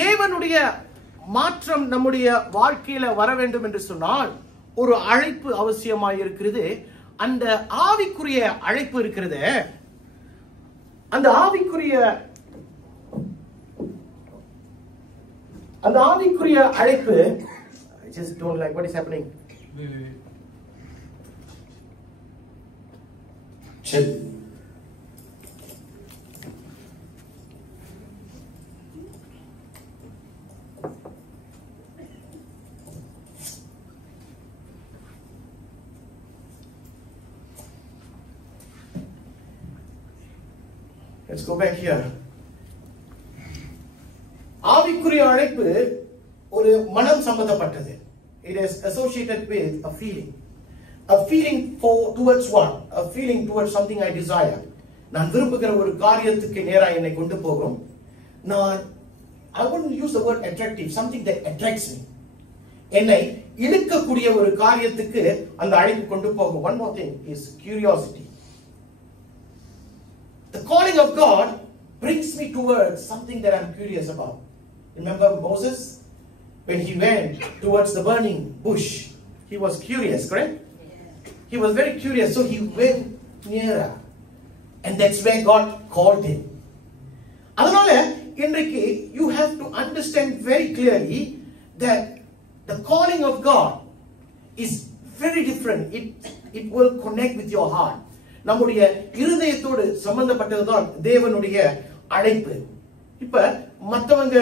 தேவனுடைய மாற்றம் நம்முடைய வாழ்க்கையில வர வேண்டும் என்று சொன்னால் ஒரு அழைப்பு அவசியமாய் இருக்கிறது. அந்த ஆவிக்குரிய அழைப்பு இருக்கிறது. அந்த ஆவிக்குரிய அழைப்பு I just don't like what is happening. Chill. Let's go back here. ஆவிக்குரிய அழைப்பு ஒரு மனம் சம்பந்தப்பட்டது. It is associated with a feeling. A feeling towards what? A feeling towards something I desire. நான் விரும்புகிற ஒரு காரியத்துக்கு நேரா என்னை கொண்டு போகும். I wouldn't use the word attractive, something that attracts me. என்னை இழுக்கக்கூடிய ஒரு காரியத்துக்கு அந்த அழைப்பு கொண்டு போகும். One more thing is curiosity. The calling of God brings me towards something that I'm curious about. Remember Moses? When he went towards the burning bush, he was curious, correct? Yeah. He was very curious, so he went nearer. And that's where God called him. அதனால இன்றைக்கு you have to understand very clearly that the calling of God is very different. It will connect with your heart. நம்முடைய இருதயத்தோடு சம்பந்தப்பட்டதுதான் தேவனுடைய அழைப்பு. இப்ப மத்தவங்க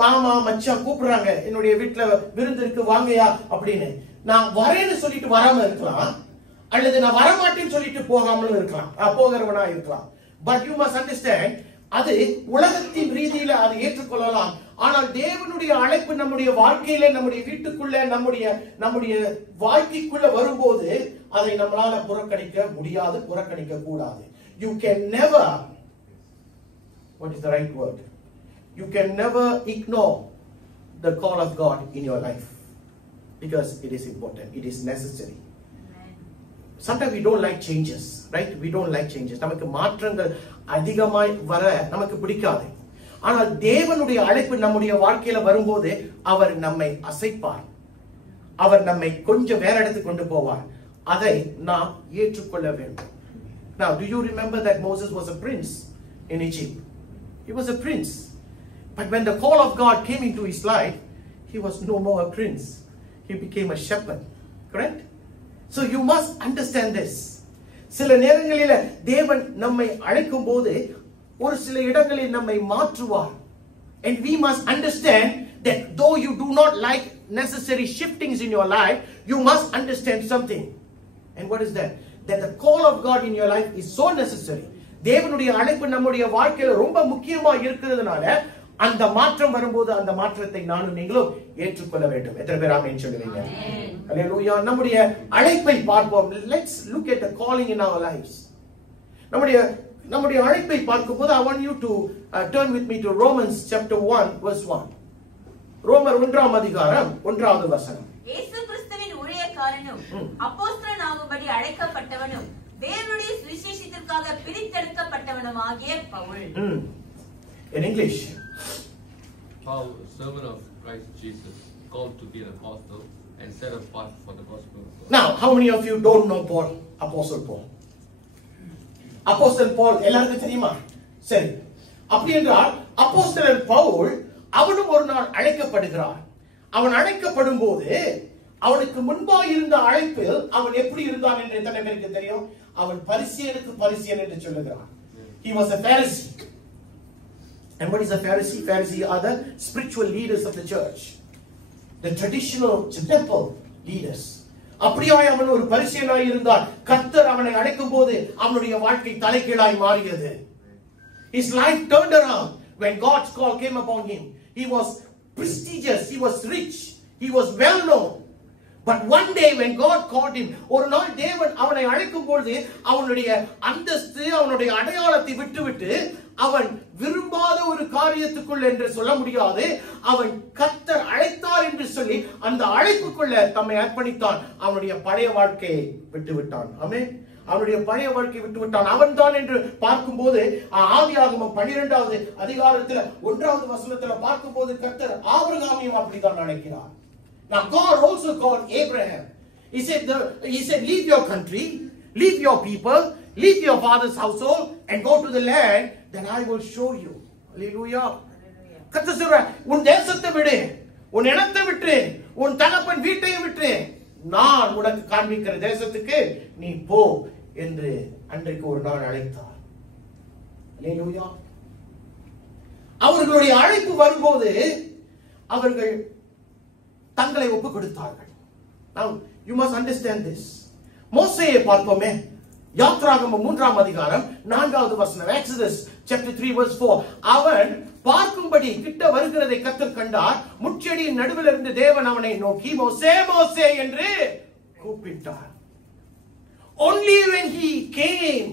மாமா மச்சான் கூப்பிடுறாங்க, என்னுடைய வீட்டுல விருந்திற்கு வாங்கயா அப்படின்னு. நான் வரேன்னு சொல்லிட்டு வராம இருக்கலாம், அல்லது நான் வரமாட்டேன்னு சொல்லிட்டு போகாமலும் இருக்கலாம், போகிறவனா இருக்கலாம். பட் யூ மஸ்ட் அண்டர்ஸ்டாண்ட், அது உலகத்தின் ரீதியில அதை ஏற்றுக்கொள்ளலாம். ஆனால் தேவனுடைய அழைப்பு நம்முடைய வாழ்க்கையில, நம்முடைய வீட்டுக்குள்ள, நம்முடைய வாழ்க்கைக்குள்ள வரும்போது அதை நம்மளால புறக்கணிக்க முடியாது, புறக்கணிக்க கூடாது. You can never, what is the right word? You can never ignore the call of God in your life because it is important, it is necessary. Sometimes we don't like changes, right? We don't like changes. நமக்கு மாற்றங்கள் அதிகமாய் வர நமக்கு பிடிக்காது. ஆனால் தேவனுடைய அழைப்பு நம்முடைய வாழ்க்கையில வரும்போது அவர் நம்மை அசைப்பார், அவர் நம்மை கொஞ்சம் வேற இடத்துக்கு கொண்டு போவார். அதை நாம் ஏற்றுக்கொள்ள வேண்டும். Now, do you remember that Moses was a prince in Egypt? He was a prince. But when the call of God came into his life, he was no more a prince. He became a shepherd. Correct? So you must understand this. சில நேரங்களில தேவன் நம்மை அழைக்கும் போது ஒரு சில இடங்களில் நம்மை மாற்றுவார். And we must understand that though you do not like necessary shiftings in your life, you must understand something. And what is that? That the call of God in your life is so necessary. தேவனுடைய அழைப்பு நம்முடைய வாழ்க்கையில ரொம்ப முக்கியமா இருக்கிறதுனால அந்த மாற்றம் வரும்போது அந்த மாற்றத்தை நானும் நீங்களும் ஏற்றுக்கொள்ள வேண்டும். எத்தனை பேர் ஆமென் சொல்லுவீங்க? ஹல்லேலூயா. நம்முடைய அழைப்பை பார்ப்போம். Let's look at the calling in our lives. நம்முடைய அழைப்பை பார்க்கும்போது I want you to turn with me to Romans chapter 1 verse 1. ரோமர் 1ஆம் அதிகாரம் 1வது வசனம். இயேசு கிறிஸ்துவின் ஊழியக்காரனும் அப்போஸ்தலனாகும்படி அழைக்கப்பட்டவனும் தேவனுடைய சுவிசேஷத்திற்காக பிரித்தெடுக்கப்பட்டவனுமாகிய Pavul. In English, Paul, a servant of Christ Jesus, called to be an apostle and set apart for the gospel of God. Now, how many of you don't know Paul, Apostle Paul? Apostle Paul எல்லாருக்கும் தெரியுமா? சரி. அப்படி என்றால் அப்போஸ்தலன் பவுல் அவனும் ஒரு நாள் அழைக்கப்படுகிறான். அவன் அழைக்கப்படும் போது அவனுக்கு முன்பாக இருந்த அழைப்பில் அவன் எப்படி இருந்தான் என்று எத்தனை பேருக்கு தெரியும்? அவன் பரிசேயனுக்கு பரிசேயன் என்று சொல்லுகிறான். He was a Pharisee. And what is a Pharisee? Pharisee are the spiritual leaders of the church, the traditional temple leaders. அப்படியாய் அவன் ஒரு பரிசேயனாய் இருந்தான். கர்த்தர் அவனை அழைக்கும் போது அவனுடைய வாழ்க்கை தலைகீழாய் மாறியது. His life turned around when God's call came upon him. He was prestigious, he was rich, he was well known. But one day when God called him, ஒரு நாள் தேவன் அவனை அழைக்கும் பொழுது அவனுடைய அந்தஸ்து, அவனுடைய அடையாளத்தை விட்டுவிட்டு அவன் விரும்பாத ஒரு காரியத்துக்குள் என்று சொல்ல முடியாது, அவன் கர்த்தர் அழைத்தார் என்று சொல்லி அந்த அழைப்புக்குள்ள தம்மை அர்ப்பணித்தான். அவனுடைய பழைய வாழ்க்கையை விட்டுவிட்டான். ஆமென். அவனுடைய பழைய வாழ்க்கை விட்டு விட்டான். அவன் தான் என்று பார்க்கும்போது ஆதியாகமம் 12வது அதிகாரத்துல 1வது வசனத்துல பார்க்கும்போது கர்த்தர் ஆபிரகாமையும் அப்படித்தான் அழைக்கிறார். Now God also called Abraham. He said, leave your country, leave your people, leave your father's household and go to the land that I will show you. Hallelujah. கர்த்தர் சொல்றார், உன் தேசத்தை விடு, உன் இனத்தை விட்டு, உன் தகப்பன் வீட்டை விட்டு, நான் உனக்கு காண்பிக்கிற தேசத்துக்கு நீ போ என்று அன்றைக்கு ஒரு நாள் அழைத்தார். ஹல்லேலூயா. அவர்களுடைய அழைப்பு வரும்போது அவர்கள் தங்களை ஒப்பு கொடுத்தார்கள். Now you must understand this. மோசேயை பார்ப்போமே. யாத்ராகமம் 3ஆம் அதிகாரம் 4வது வசனம். Exodus chapter 3 verse 4. அவன் பார்க்கும்படி கிட்ட வருகிறதை கர்த்தர் கண்டார். முட்செடியின் நடுவில் இருந்து தேவன் அவனை நோக்கி மோசே மோசே என்று கூப்பிட்டார். Only when he came,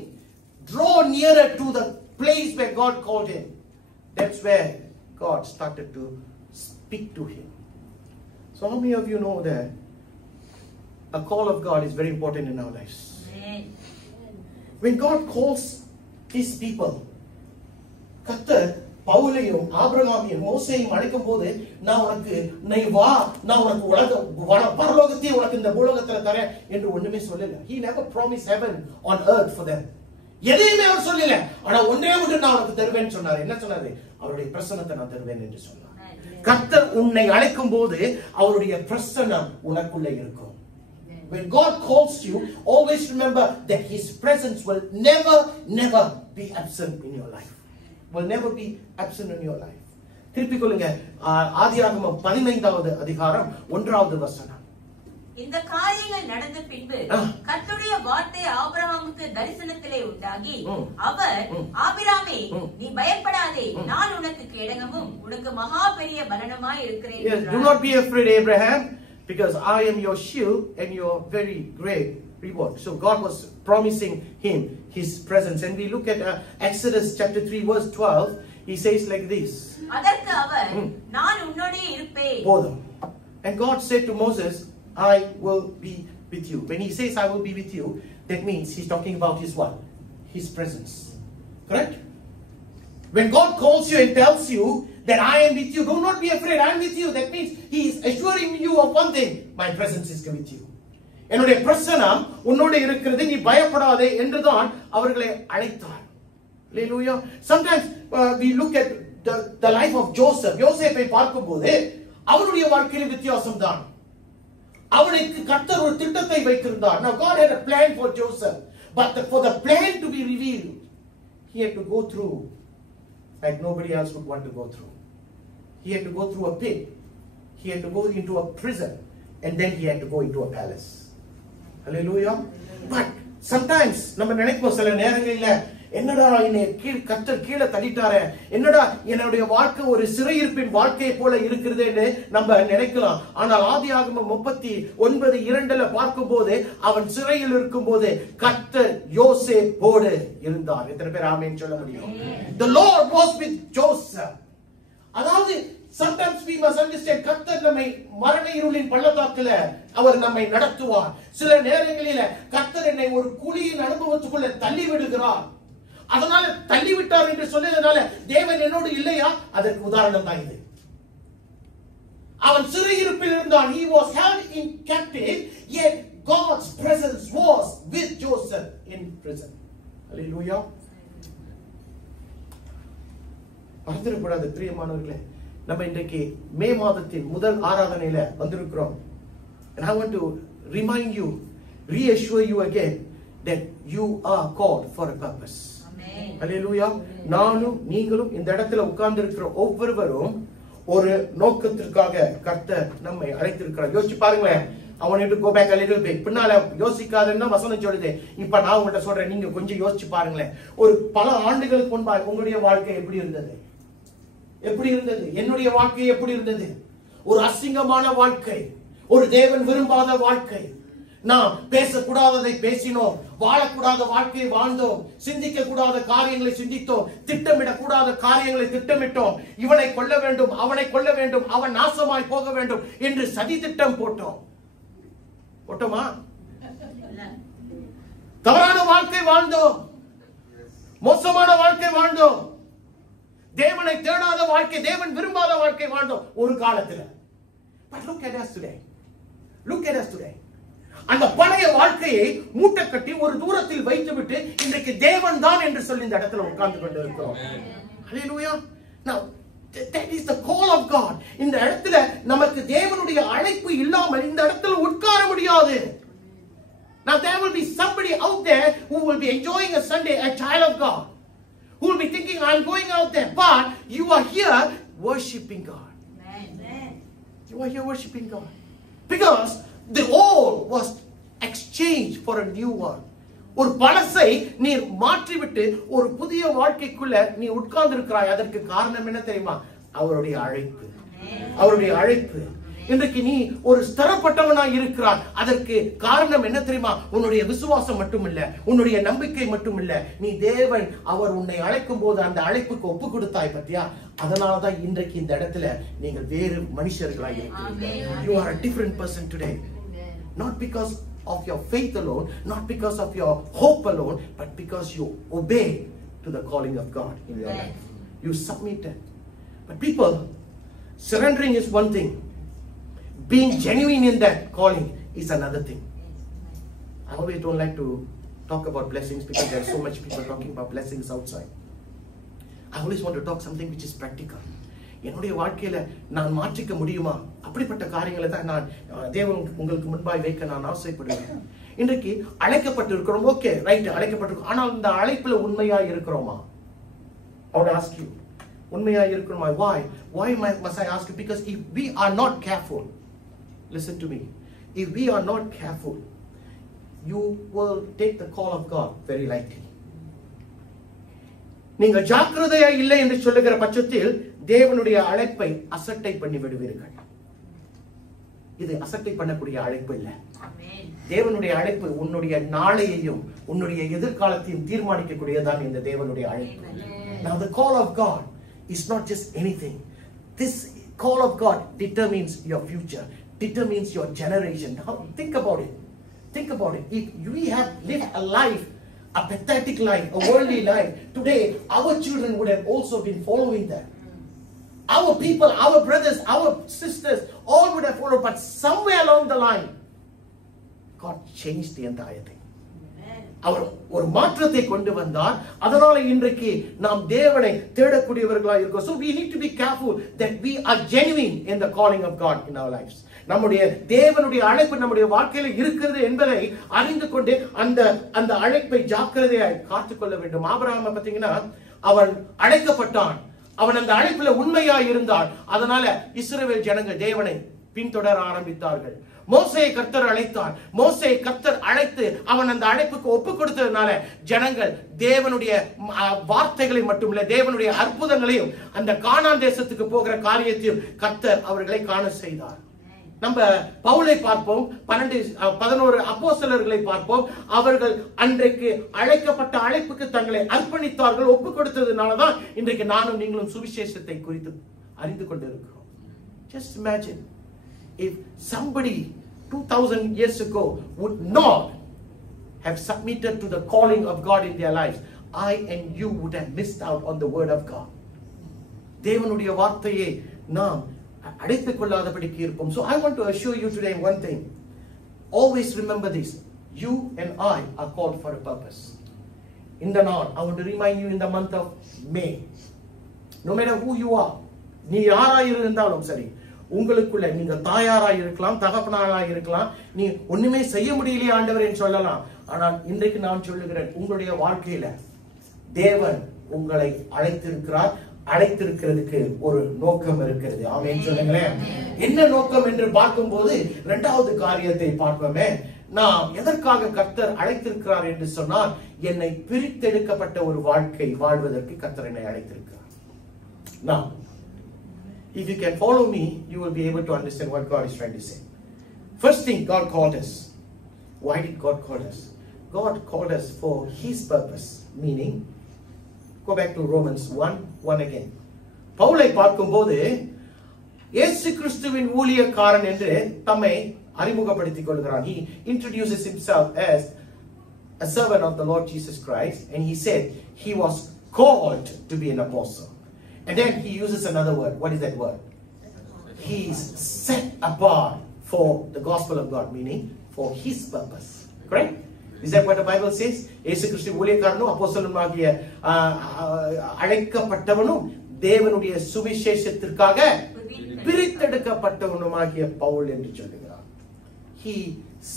draw nearer to the place where God called him, that's where God started to speak to him. So how many of you know that a call of God is very important in our lives? Amen. When God calls his people, கர்த்தர் பவுலையும் ஆபிரகாமையும் மோசேயையும் அழைக்கும் போது, நான் உனக்கு நீ வா, நான் உனக்கு பரலோகத்தையும் உனக்கு இந்த பூலோகத்துல தரேன் என்று ஒண்ணுமே சொல்லல. He never promised heaven on earth for them. எதையுமே அவர் சொல்லல. ஆனா ஒன்றே ஒன்று நான் உனக்கு தருவேன்னு சொன்னார். என்ன சொன்னாரு? அவருடைய பிரசன்னத்தை நான் தருவேன் என்று சொன்னார். கர்த்தர் உன்னை அழைக்கும் போது அவருடைய பிரசன்னம் உனக்குள்ள இருக்கும். When God calls you, always remember that his presence will never be absent in your life. Will never be absent in your life. திருப்பி கொள்ளுங்க. ஆதியாகமம் 15வது அதிகாரம் 1வது வசனம். இந்த காரியங்கள் நடந்த பின்பு கர்த்தருடைய வார்த்தை ஆபிரகாமுக்கு தரிசனத்திலே உண்டாகி, அவர் ஆபிரகாமே, நீ பயப்படாதே, நான் உனக்கு கேடகமும் உனக்கு மகா பெரிய பலனுமாய் இருக்கிறேன். Yes, do not be afraid, Abraham, because I am your shield and your very great reward. So God was promising him his presence. And we look at Exodus chapter 3 verse 12. He says like this. அதற்கு அவர், நான் உன்னோடே இருப்பேன். போதும். And God said to Moses, I will be with you. When he says I will be with you, that means he's talking about his what? His presence. Correct? When God calls you and tells you that I am with you, do not be afraid, I am with you. That means he is assuring you of one thing. My presence is with you. என்னுடைய பிரசன்னம் உன்னோடு இருக்கிறது, நீ பயப்படாதே என்றுதான் அவர்களை அழைத்தார். Hallelujah. Sometimes we look at the life of Joseph. யோசேப்பை பார்க்கும்போது அவருடைய வாழ்க்கையில் வித்தியாசம் தான். அவனுக்கு கர்த்தர் ஒரு திட்டத்தை வைத்திருந்தார். Now God had a plan for Joseph, but for the plan to be revealed, he had to go through like nobody else would want to go through. He had to go through a pit. He had to go into a prison, and then he had to go into a palace. Hallelujah. But sometimes நம்ம நினைப்போம் சில நேரங்களில், என்னடா என்னை கர்த்தர் கீழே தள்ளிட்டாரே, என்னடா என்னுடைய வாழ்க்கை ஒரு சிறையிருப்பின் வாழ்க்கையை போல இருக்கிறதுன்னு நம்ம நினைக்கலாம். ஆனால் ஆதியாகமம் 39:2 பார்க்கும்போது அவன் சிறையில் இருக்கும்போது கர்த்தர் யோசேப்போடு இருந்தார். எத்தனை பேர் ஆமென் சொல்ல முடியும்? The Lord was with Joseph. அதாவது sometimes we must understand, கர்த்தர் நம்மை மரண இருளின் பள்ளத்தாக்குல அவர் நம்மை நடத்துவார். சில நேரங்களில் கர்த்தர் என்னை ஒரு குழியின் அனுபவத்துக்குள்ள தள்ளி விடுகிறார். அதனால தள்ளிவிட்டார் என்று சொன்னதனால தேவன் என்னோடு இல்லையா? அதற்கு உதாரணம் தான் இது. அவன் சிறையிருப்பில் இருந்தான். He was held in captive, yet God's presence was with Joseph in prison. Hallelujah. மறந்துடக்கூடாது பிரியமானவர்களே, நம்ம இன்றைக்கு மே மாதத்தின் முதல் ஆராதனையில வந்திருக்கிறோம். And I want to remind you, reassure you again that you are called for a purpose. Hallelujah. நானும் நீங்களும் இந்த இடத்துல உட்கார்ந்து இருக்கிற ஒவ்வொருவரும் ஒரு நோக்கத்திற்காக கர்த்தர் நம்மை அழைத்திருக்கிறார். யோசிச்சு பாருங்களேன். I want you to go back a little bit. பின்னால யோசிக்காதன்னா வசனம் சொல்லுது. இப்ப நான் உங்கள்ட்ட சொல்றேன், நீங்க கொஞ்சம் யோசிச்சு பாருங்களேன். ஒரு பல ஆண்டுகளுக்கு முன்பாக உங்களுடைய வாழ்க்கை எப்படி இருந்தது? எப்படி இருந்தது? என்னுடைய வாழ்க்கை எப்படி இருந்தது? ஒரு அசிங்கமான வாழ்க்கை, ஒரு தேவன் விரும்பாத வாழ்க்கை. நாம் பேசக்கூடாததை பேசினோம், வாழக்கூடாத வாழ்க்கையை வாழ்ந்தோம், சிந்திக்க கூடாத காரியங்களை சிந்தித்தோம், திட்டமிடக்கூடாத காரியங்களை திட்டமிட்டோம். இவனை கொல்ல வேண்டும், அவனை கொல்ல வேண்டும், அவன் நாசமாய் போக வேண்டும் என்று சதி திட்டம் போட்டோமா? தவறான வாழ்க்கை வாழ்ந்தோம், மோசமான வாழ்க்கை வாழ்ந்தோம், தேவனை தேடாத வாழ்க்கை, தேவன் விரும்பாத வாழ்க்கை வாழ்ந்தோம் ஒரு காலத்தில். But look at us today. Look at us today. அந்த பழைய வாழ்க்கையை மூட்டை கட்டி ஒரு தூரத்தில் வைத்துவிட்டு இன்றைக்கு தேவன் தான் என்று சொல்லி இந்த இடத்துல உட்கார்ந்து கொண்டு இருக்கிறோம். Hallelujah. Now that is the call of God. இந்த இடத்துல நமக்கு தேவனுடைய அழைப்பு இல்லாமல் இந்த இடத்துல உட்கார முடியாது. Now there will be somebody out there who will be enjoying a Sunday, a child of God, who will be thinking, I'm going out there, but you are here worshiping God. Amen. You are here worshiping God because the old was exchanged for a new one. ஒரு பழசை நீ மாற்றிவிட்டு ஒரு புதிய வாழ்க்கைக்குள்ள நீ உட்கார்ந்து இருக்கிறாய். அதற்கு காரணம் என்ன தெரியுமா? அவருடைய அழைப்பு. அவருடைய அழைப்பு. இன்றைக்கு நீ ஒரு ஸ்திரப்பட்டவனாய் இருக்கிறாய். அதற்கு காரணம் என்ன தெரியுமா? உன்னுடைய விசுவாசம் மட்டுமில்ல, உன்னுடைய நம்பிக்கை மட்டுமில்ல, நீ தேவன் அவர் உன்னை அழைக்கும் போது அந்த அழைப்புக்கு ஒப்பு கொடுத்தாய் பத்தியா? அதனாலதான் இன்றைக்கு இந்த இடத்துல நீங்கள் வேறு மனுஷர்களாய் இருக்கிறீர்கள். You are a different person today. Not because of your faith alone, not because of your hope alone, but because you obey to the calling of God in your life. You submitted. But people, surrendering is one thing. Being genuine in that calling is another thing. I always don't like to talk about blessings because there are so much people talking about blessings outside. I always want to talk something which is practical. என்னுடைய வாழ்க்கையில நான் மாற்றிக்க முடியுமா? அப்படிப்பட்ட காரியங்களை தான் நான் தேவன் உங்களுக்கு முன்பாய் வைக்க நான் ஆசைப்படுவேன். இன்றைக்கு அழைக்கப்பட்டு இருக்கிறோம். ஓகே, ரைட், அழைக்கப்பட்டிருக்கோம். ஆனால் இந்த அழைப்புல உண்மையா இருக்கிறோமா? I would ask you, உண்மையா இருக்கிறோமா? Why must I ask you? Because if we are not careful, listen to me, if we are not careful, you will take the call of God very lightly. நீங்கள் ஜாக்கிரதையா இல்லை என்று சொல்லுகிற பட்சத்தில் தேவனுடைய அழைப்பை அசட்டை பண்ணி விடுவீர்கள். இது அசட்டை பண்ணக்கூடிய அழைப்பு இல்ல. தேவனுடைய அழைப்பு உன்னுடைய நாளையையும் உன்னுடைய எதிர்காலத்தையும் தீர்மானிக்கக்கூடியதான் இந்த தேவனுடைய அழைப்பு. Now the call of God is not just anything. This call of God determines your future, determines your generation. Now think about it. Think about it. If we have lived a life, a pathetic life, a worldly life, today our children would have also been following that. Our people, our brothers, our sisters, all would have followed. But somewhere along the line, God changed the entire thing. அவர் ஒரு மாற்றத்தை கொண்டு வந்தார். அதனால இன்றைக்கு நாம் தேவனை தேடக்கூடியவர்களாக இருக்கோம். So we need to be careful that we are genuine in the calling of God in our lives. நம்முடைய தேவனுடைய அழைப்பு நம்முடைய வாழ்க்கையில இருக்கிறது என்பதை அறிந்து கொண்டு அந்த அழைப்பை ஜாக்கிரதையாய் காத்துக்கொள்ள வேண்டும். ஆபிரகாம் பாத்தீங்கன்னா அவன் அழைக்கப்பட்டான். அவன் அந்த அழைப்புல உண்மையாய் இருந்தான். அதனால இஸ்ரவேல் ஜனங்கள் தேவனை பின்தொடர ஆரம்பித்தார்கள். மோசேயை கர்த்தர் அழைத்தார். மோசேயை கர்த்தர் அழைத்து அவன் அந்த அழைப்புக்கு ஒப்பு கொடுத்ததுனால ஜனங்கள் தேவனுடைய வார்த்தைகளை மட்டுமில்ல, தேவனுடைய அற்புதங்களையும் அந்த கானான் தேசத்துக்கு போகிற காரியத்தையும் கர்த்தர் அவர்களை காண செய்தார். நம்ம பவுலை பார்ப்போம், 11 அப்போஸ்தலர்களை பார்ப்போம். அவர்கள் அன்றைக்கு அழைக்கப்பட்ட அழைப்புக்கு தங்களை அர்ப்பணித்தார்கள். ஒப்பு கொடுத்ததுனாலதான் இன்றைக்கு நானும் நீங்களும் சுவிசேஷத்தை குறித்து அறிந்து கொண்டிருக்கிறோம். Just imagine if somebody 2000 years ago would not have submitted to the calling of God in their lives, I and you would have missed out on the word of God. தேவனுடைய வார்த்தையை நாம் அடைத்துக் கொள்ளாதபடிக்கு இருப்போம். So I want to assure you today one thing. Always remember this. You and I are called for a purpose. In the Lord, I want to remind you in the month of May. No matter who you are, நீ யாராய் இருந்தாலும் சரி, உங்களுக்குள்ள நீங்க தாயாராய் இருக்கலாம், தகப்பனாராய் இருக்கலாம், நீ ஒண்ணுமே செய்ய முடியலையே ஆண்டவர் என்று சொல்லலாம். ஆனால் இன்றைக்கு நான் சொல்லுகிறேன், உங்களுடைய வாழ்க்கையில தேவன் உங்களை அழைத்திருக்கிறார். அழைத்திருக்கிறதுக்கு ஒரு நோக்கம் இருக்கிறது. ஆமென் சொல்லுங்களேன். என்ன நோக்கம் என்று பார்க்கும்போது இரண்டாவது காரியத்தை பார்ப்போமே. நாம் எதற்காக கர்த்தர் அழைத்திருக்கிறார் என்று சொன்னால், என்னை பிரித்தெடுக்கப்பட்ட ஒரு வாழ்க்கை வாழ்வதற்கு கர்த்தர் என்னை அழைத்திருக்கிறார். Now, if you can follow me, you will be able to understand what God is trying to say. First thing, God called us. Why did God call us? God called us for His purpose. Meaning, go back to Romans 1 again. பவுலை பார்க்கும்போது இயேசு கிறிஸ்துவின் ஊழியக்காரன் என்று தம்மை அறிமுகப்படுத்திக் கொள்கிறான். He introduces himself as a servant of the Lord Jesus Christ, and he said he was called to be an apostle. And then he uses another word. What is that word? He's set apart for the gospel of God, meaning for his purpose. Correct? Is that what the Bible says? இயேசு கிறிஸ்து ஊழியக்காரனும் அப்போஸ்தலனுமாகிய அழைக்கப்பட்டவனும் தேவனுடைய சுவிசேஷத்திற்காக பிரித்தெடுக்கப்பட்டவனுமாகிய பவுல் என்று சொல்லுகிறார். He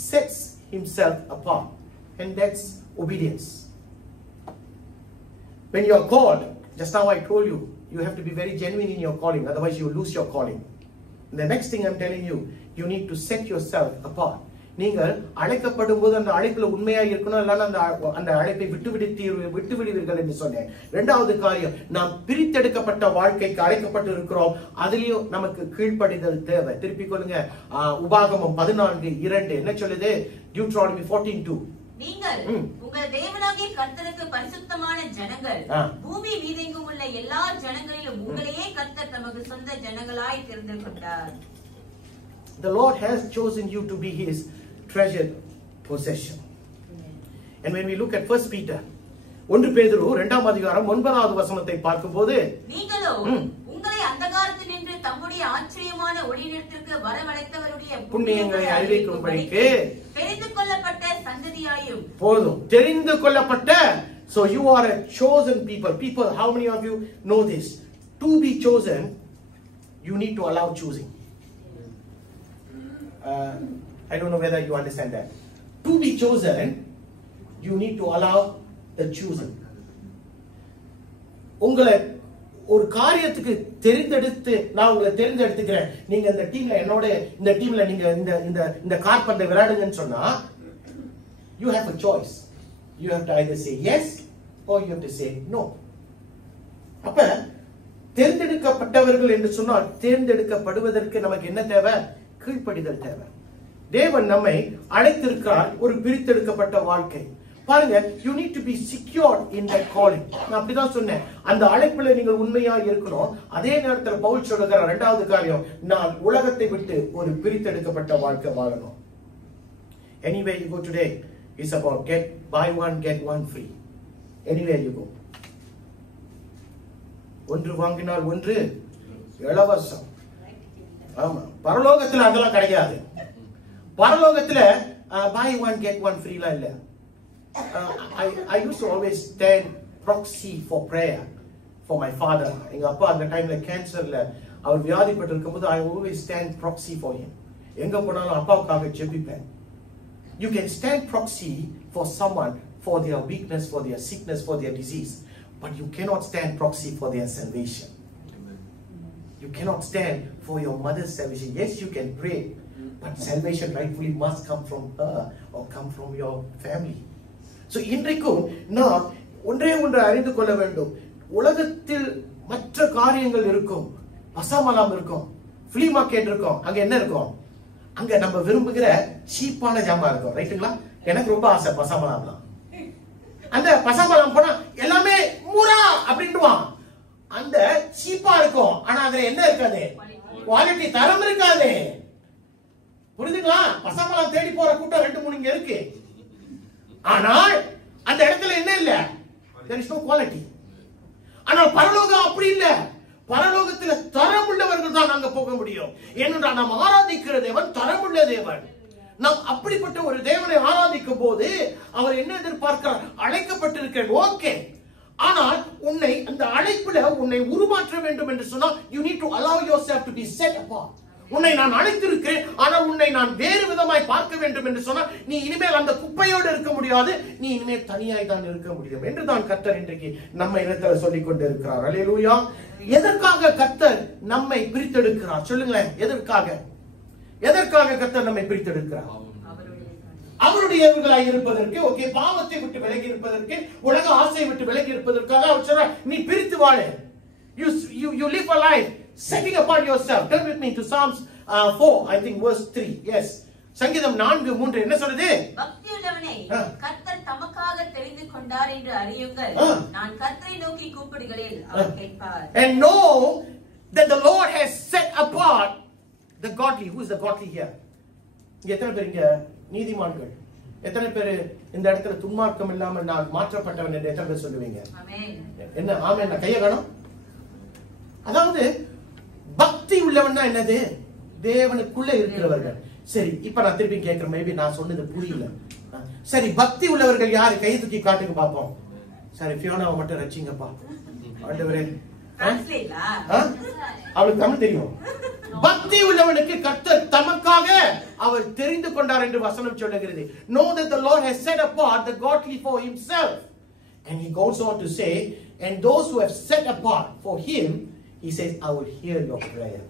sets himself apart, and that's obedience. When you are called, just now I told you, you have to be very genuine in your calling, otherwise you will lose your calling. And the next thing I'm telling you, you need to set yourself apart. நீங்கள் அழைக்கப்படும் போது அந்த அழைப்புல உண்மையா இருக்கணும், இல்லைன்னா அந்த அழைப்பை விட்டு விடுவீர்கள் என்று சொன்னேன். இரண்டாவது காரியம், நாம் பிரித்தெடுக்கப்பட்ட வாழ்க்கைக்கு அழைக்கப்பட்டு இருக்கிறோம், அதுலயும் நமக்கு கீழ்ப்படிதல் தேவை. திருப்பிக் கொள்ளுங்க, உபாகமம் 14:2 என்ன சொல்லுது? Deuteronomy 14:2. நீங்கள் உங்கள் தேவனாகிய கர்த்தருக்கு பரிசுத்தமான ஜனங்கள், பூமி மீதெங்கும் உள்ள எல்லா ஜனங்களிலும் உங்களையே கர்த்தர் தமக்கு சொந்த ஜனங்களாய் தெரிந்து கொண்டார். The Lord has chosen you to be his treasured possession. And when we look at 1 Peter 1 பேதுரு 2ஆம் அதிகாரம் 9வது வசனத்தை பார்க்கும்போது, நீங்களோ உங்களை அந்தகாரத்தினின்று தம்முடைய ஆச்சரியமான ஒளியினிடத்திற்கு வரவழைத்தவருடைய புண்ணியங்களை அறிவிக்கும்படிக்கு தெரிந்து கொள்ளப்பட்ட சந்ததியாயும். போதும், தெரிந்து கொள்ளப்பட்ட. So you are a chosen people. How many of you know this? To be chosen, you need to allow choosing. I don't know whether you understand that. To be chosen, you need to allow the choosing. உங்களை ஒரு காரியத்துக்கு தெரிந்தெடுத்து, நான் உங்களை தெரிந்தெடுத்துக்கிறேன், நீங்க இந்த டீம்ல என்னோட இந்த டீம்ல நீங்க இந்த காற்பந்தை விளையாடுங்கன்னு சொன்னா, you have a choice. You have to either say yes or you have to say no. அப்ப தேர்ந்தெடுக்கப்பட்டவர்கள் என்று சொன்னால், தேர்ந்தெடுக்கப்படுவதற்கு நமக்கு என்ன தேவை? கீழ்ப்படிதல் தேவை. தேவன் நம்மை அழைத்திருக்கிறார் ஒரு பிரித்தெடுக்கப்பட்ட வாழ்க்கை. பாருங்க, you need to be secured in that calling. நான் அப்படிதான் சொன்னேன், அந்த அழைப்புல நீங்கள் உண்மையா இருக்கணும். அதே நேரத்தில் பவுல் சொல்லுகிற இரண்டாவது காரியம், நான் உலகத்தை விட்டு ஒரு பிரித்தெடுக்கப்பட்ட வாழ்க்கை வாழணும். Anywhere you go today, it's about buy one get one free. Anywhere you go, ஒன்று வாங்கினால் ஒன்று இலவசம். ஆமா, பரலோகத்துல அதெல்லாம் கிடையாது. பரலோகத்துல buy one get one free லாம் இல்ல. I used to always stand proxy for prayer for my father. எங்க அப்பா அந்த டைம்ல கேன்சர்ல அவர் வியாதிப்பட்டு இருக்கும்போது I always stand proxy for him. எங்க போனாலும் அப்பாவுக்காக ஜெபிப்பேன். You can stand proxy for someone for their weakness, for their sickness, for their disease, but you cannot stand proxy for their salvation. You cannot stand for your mother's salvation. Yes, you can pray, but salvation rightfully must come from her or come from your family. So இன்றைக்கும் நாம் ஒன்றே ஒன்று அறிந்து கொள்ள வேண்டும். உலகத்தில் மற்ற காரியங்கள் இருக்கும், பசாமலாம் இருக்கும், ஃப்ளீ மார்க்கெட் இருக்கும். அங்க என்ன இருக்கும்? அங்க நம்ம விரும்புகிற சீப்பான ஜாமான் இருக்கும். ரைட்டுங்களா? எனக்கு ரொம்ப ஆசை பசாமலாம். அந்த பசாமலாம் போனா எல்லாமே மூரா அப்படின்னுவான். அந்த சீப்பா இருக்கும், ஆனா அதுல என்ன இருக்காது? குவாலிட்டி, தரம் இருக்காது. புரியுதுங்களா? பசாமலாம் தேடி போற கூட்டம் 2-3 இங்க இருக்கு. ஆனால் அந்த இடத்துல என்ன இல்ல? there is no quality. ஆனால் பரலோகம் அப்படி இல்ல. பரலோகத்துல தரம் உள்ளவர்கள் தான் அங்க போக முடியும். ஏனென்றால் நாம் ஆராதிக்கிற தேவன் தரமுள்ள தேவன். நாம் அப்படிப்பட்ட ஒரு தேவனை ஆராதிக்கும் போது அவர் என்ன எதிர்பார்க்கிறார்? அழைக்கப்பட்டிருக்கிறேன், ஓகே. ஆனால் உன்னை அந்த அழைப்புல உன்னை உருமாற்ற வேண்டும் என்று சொன்னால் you need to allow yourself to be set apart. உன்னை நான் அழைத்திருக்கிறேன், ஆனால் உன்னை நான் வேறு விதமாய் பார்க்க வேண்டும் என்று சொன்னால் நீ இனிமேல் அந்த குப்பையோடு இருக்க முடியாது, நீ இனிமேல் தனியாய் தான் இருக்க முடியும் என்று தான் கர்த்தர் இன்றைக்கு நம்ம இடத்துல சொல்லிக் கொண்டு இருக்கிறார். அல்லேலூயா. எதற்காக கர்த்தர் நம்மை பிரித்தெடுக்கிறார்? சொல்லுங்களேன், எதற்காக கர்த்தர் நம்மை பிரித்தெடுக்கிறார்? அவருடையவர்களாய் இருப்பதற்கு, ஓகே, பாவத்தை விட்டு விலகி இருப்பதற்கு, உலக ஆசையை விட்டு விலகி இருப்பதற்காக அவர் சொல்றார், நீ பிரித்து வாழு. You live a life setting apart yourself. Turn with me to Psalms 4, I think verse 3. Yes. சங்கீதம் 4:3 என்ன சொல்லுது? பக்தியுள்ளவனே, கர்த்தர் தமக்காக தெரிந்து கொண்டார் என்று அறியுங்கள். நான் கர்த்தரை நோக்கி கூப்பிடுகிறேன், அவர் கேட்பார். And know that the Lord has set apart the godly. Who is the godly here? எத்தனை பேர் இங்க நீதிமான்கள்? எத்தனை பேர் இந்த இடத்துல துன்மார்க்கம் இல்லாமல் நான் மாற்றப்பட்டவன் என்று எத்தனை பேர் சொல்லுவீங்க? என்ன ஆமென்? கையை காணோம். அதாவது பக்தி உள்ளவன் தான் என்னது? தேவனுக்குள்ள இருக்கிறவர்கள். சரி, இப்ப நான் திருப்பி கேட்கிறேன், மேபி நான் சொன்னது புரியல. சரி, பக்தி உள்ளவர்கள் யாரு? கை தூக்கி காட்டுங்க பாப்போம். சரி, ஃபியோனாவை மட்டும் ரட்சிங்கப்பா ஆண்டவரே. அவளுக்கு தமிழ் தெரியும். பக்தி உள்ளவனுக்கு கர்த்தர் தமக்காக அவர் தெரிந்து கொண்டார் என்று வசனம் சொல்லுகிறது. Know that the Lord has set apart the godly for himself. And he goes on to say, and those who have set apart for him, he says, I will hear your prayer.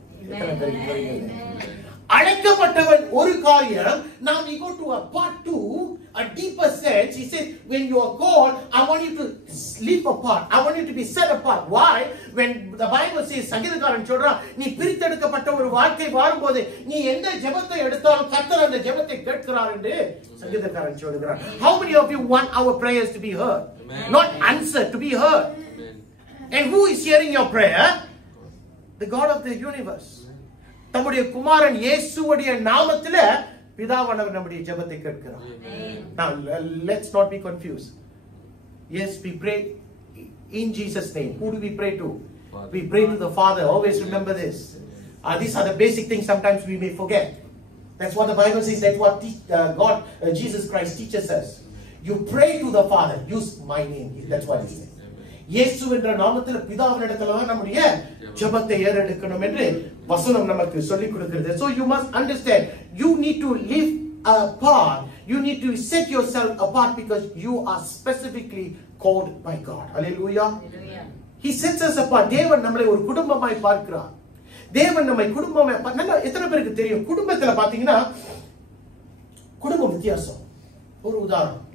அழைக்கப்பட்டவன் ஒரு காரியம். Now we go to a part 2, a deeper sense. He says, when you are called, I want you to live apart. I want you to be set apart. Why? When the Bible says, சங்கீதக்காரன் சொல்றான், நீ பிரித்தெடுக்கப்பட்ட ஒரு வாழ்க்கை வாழும்போது நீ எந்த ஜெபத்தை எடுத்தாலும் கர்த்தர் அந்த ஜெபத்தை கேட்கிறார் என்று சங்கீதக்காரன் சொல்கிறார். How many of you want our prayers to be heard? Amen. Not answered, to be heard. Amen. And who is hearing your prayer? The God of the universe. நம்முடைய குமாரன் இயேசுவுடைய நாமத்திலே பிதாவானவர் நம்முடைய ஜெபத்தை கேட்கிறார். Now let's not be confused. Yes, we pray in Jesus name. Who do we pray to? We pray to the Father. Always remember this. These are the basic things sometimes we may forget. That's what the Bible says. That's what Jesus Christ teaches us. You pray to the Father. Use my name. That's what he says. இயேசு என்ற நாமத்தில் பிதாவினிடத்துல தான் நம்முடைய ஜெபத்தை ஏறெடுக்கணும் என்று வசனம் நமக்கு சொல்லிக் கொடுக்கிறது. So you must understand, you need to live apart. You need to set yourself apart because you are specifically called by God. Hallelujah. He sets us apart. தேவன் நம்மளை ஒரு குடும்பமாய் பார்க்கிறார். தேவன் நம்மை குடும்பமாய் நல்லா எத்தனை பேருக்கு தெரியும்? குடும்பத்துல பாத்தீங்கன்னா குடும்பம் வித்தியாசம். ஒரு உதாரணம்,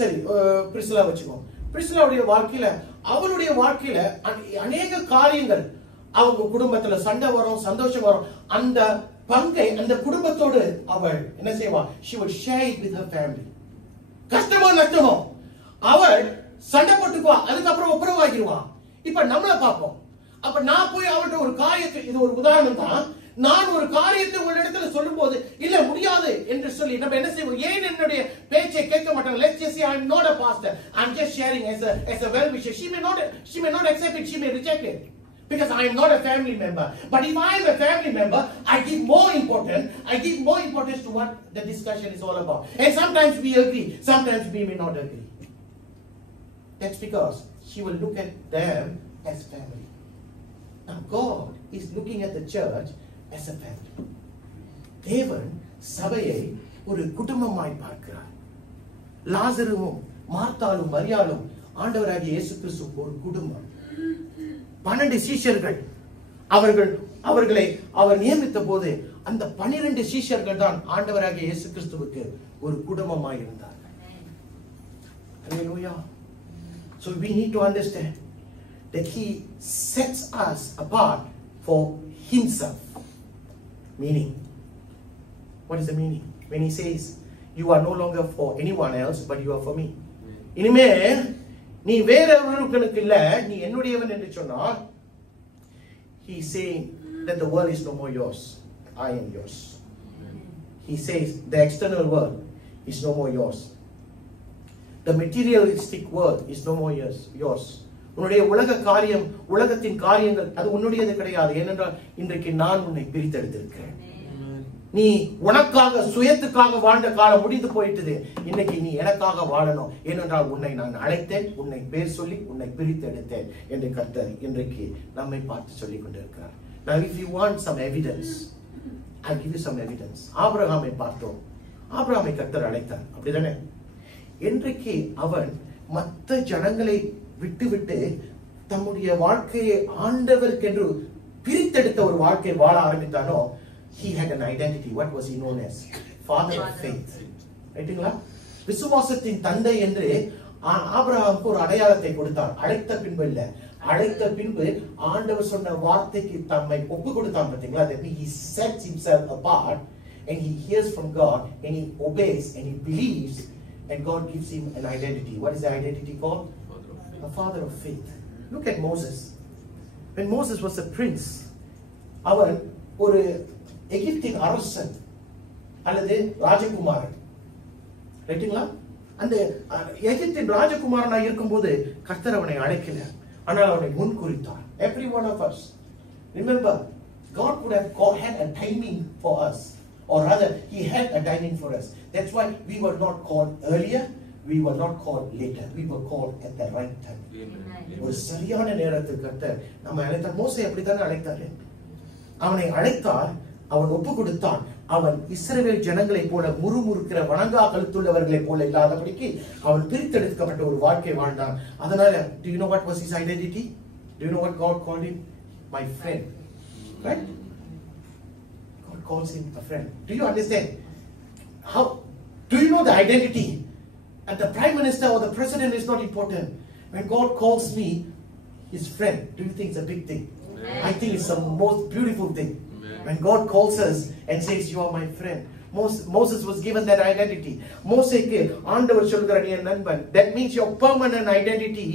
சரி பிரிஸ்லா வச்சுக்கோ. பிரிஸ்லாவுடைய வாழ்க்கையில அவருடைய வாழ்க்கையில அநேக காரியங்கள், அவங்க குடும்பத்துல சண்டை வரும், சந்தோஷம் வரும். அந்த பங்கை அந்த குடும்பத்தோடு அவள் என்ன செய்வா? She would share it with her family. கஷ்டமோ நஷ்டமோ அவள் சண்டை போட்டுக்குவா, அதுக்கப்புறம் ஒப்புரவாகிடுவா. இப்ப நம்மள பார்ப்போம். அப்ப நான் போய் அவள்கிட்ட ஒரு காரியத்தை, இது ஒரு உதாரணம் தான், நான் ஒரு காரியத்தை உங்களிடத்துல சொல்லும் போது இல்ல முடியாது என்று சொல்லி நம்ம என்ன செய்வோம்? ஏன் என்னுடைய பேச்சை கேட்க மாட்டாங்க? Let's just say I'm not a pastor, I'm just sharing as a well wisher. She may not accept it, she may reject it because I am not a family member. But if I am a family member, I give more importance to what the discussion is all about. And sometimes we agree, sometimes we may not agree. That's because she will look at them as family. Now God is looking at the church as a family. தேவன் சபையை ஒரு குடும்பமாய் பார்க்கிறார். லாசருவும் மார்த்தாலும் மரியாளும் ஆண்டவராகிய இயேசு கிறிஸ்து ஒரு குடும்பம். 12 சீஷர்கள் அவர்களை அவர் நியமித்த போது அந்த 12 சீஷர்கள் தான் ஆண்டவராகிய இயேசு கிறிஸ்துவுக்கு ஒரு குடும்பமாய் இருந்தார்கள். Hallelujah. So we need to understand that he sets us apart for himself. Meaning, what is the meaning? When he says, you are no longer for anyone else, but you are for me. இனிமே நீ வேறொருவனுக்கு இல்ல, நீ என்னுடையவன் என்று சொன்னார். He is saying that the world is no more yours. I am yours. He says the external world is no more yours. The materialistic world is no more yours. உன்னுடைய உலகத்தின் காரியங்கள் அது உன்னுடையது கிடையாது. ஏனென்றால் இன்றைக்கு நான் உன்னை பிரித்தெடுத்திருக்கிறேன். நீ உனக்காக சுயத்துக்காக வாழ்ந்த காலம் முடிந்து போயிட்டது. இன்னைக்கு நீ எனக்காக வாழணும். ஏனென்றால் உன்னை நான் அழைத்தேன், உன்னை பேர் சொல்லி உன்னை பிரித்தெடுத்தேன் என்று கர்த்தர் இன்றைக்கு நம்மை பார்த்து சொல்லிக் கொண்டிருக்கிறார். Now if you want some evidence, I'll give you some evidence. ஆபிரகாமை பார்த்தோம். ஆபிரகாமை கர்த்தர் அழைத்தார், அப்படிதானே? இன்றைக்கு அவன் மற்ற ஜனங்களை விட்டு தம்முடைய வாழ்க்கையை ஆண்டவருக்கென்று பிரித்தெடுத்த ஒரு வாழ்க்கை வாழ ஆரம்பித்தானோ, he had an identity. What was he known as? Father of faith. ரைட்டுங்களா? விசுவாசத்தின் தந்தை என்று ஆபிரகாமுக்கு ஒரு அடையாளத்தை கொடுத்தார். அழைத்த பின்பு இல்ல, அழைத்த பின்பு ஆண்டவர் சொன்ன வார்த்தைக்கு தம்மை ஒப்பு கொடுத்தான். பார்த்தீங்களா? That he sets himself apart and he hears from God and he obeys and he believes and God gives him an identity. What is the identity called? A father of faith. Look at Moses. When Moses was a prince, அவன் ஒரு எகிப்தின் அரசன் அல்லது ராஜகுமாரன். ரைட்டுங்களா? அந்த எகிப்தின் ராஜகுமாரனா இருக்கும்போது கர்த்தர் அவனை அழைக்கல, ஆனால் அவனை முன் குறித்தார். Every one of us, remember, God would have had a timing for us, or rather he had a timing for us. That's why we were not called earlier, we were not called later, we were called at the right time. ஒரு சரியான நேரத்துக்கு கர்த்தர் நம்ம அழைத்தார். மோசே அப்படித்தானே அழைத்தாரு. அவனை அழைத்தார், அவன் ஒப்பு கொடுத்தான். அவன் இஸ்ரவேல் ஜனங்களை போல முறுமுறுக்கிற வணங்கா கழுத்துள்ளவர்களை போல இல்லாதபடிக்கு அவன் பிரித்தெடுக்கப்பட்ட ஒரு வாழ்க்கை வாழ்ந்தான். அதனால do you know what was his identity? Do you know what God called him? My friend. Right? God calls him a friend. Do you understand? How? Do you know the identity? And the prime minister or the president is not important. When God calls me his friend, do you think it's a big thing? I think it's the most beautiful thing. When God calls us and says, you are my friend. Moses was given that identity. மோசேக்கு ஆண்டவர் சொல்கிற நீ என் நண்பன். That means your permanent identity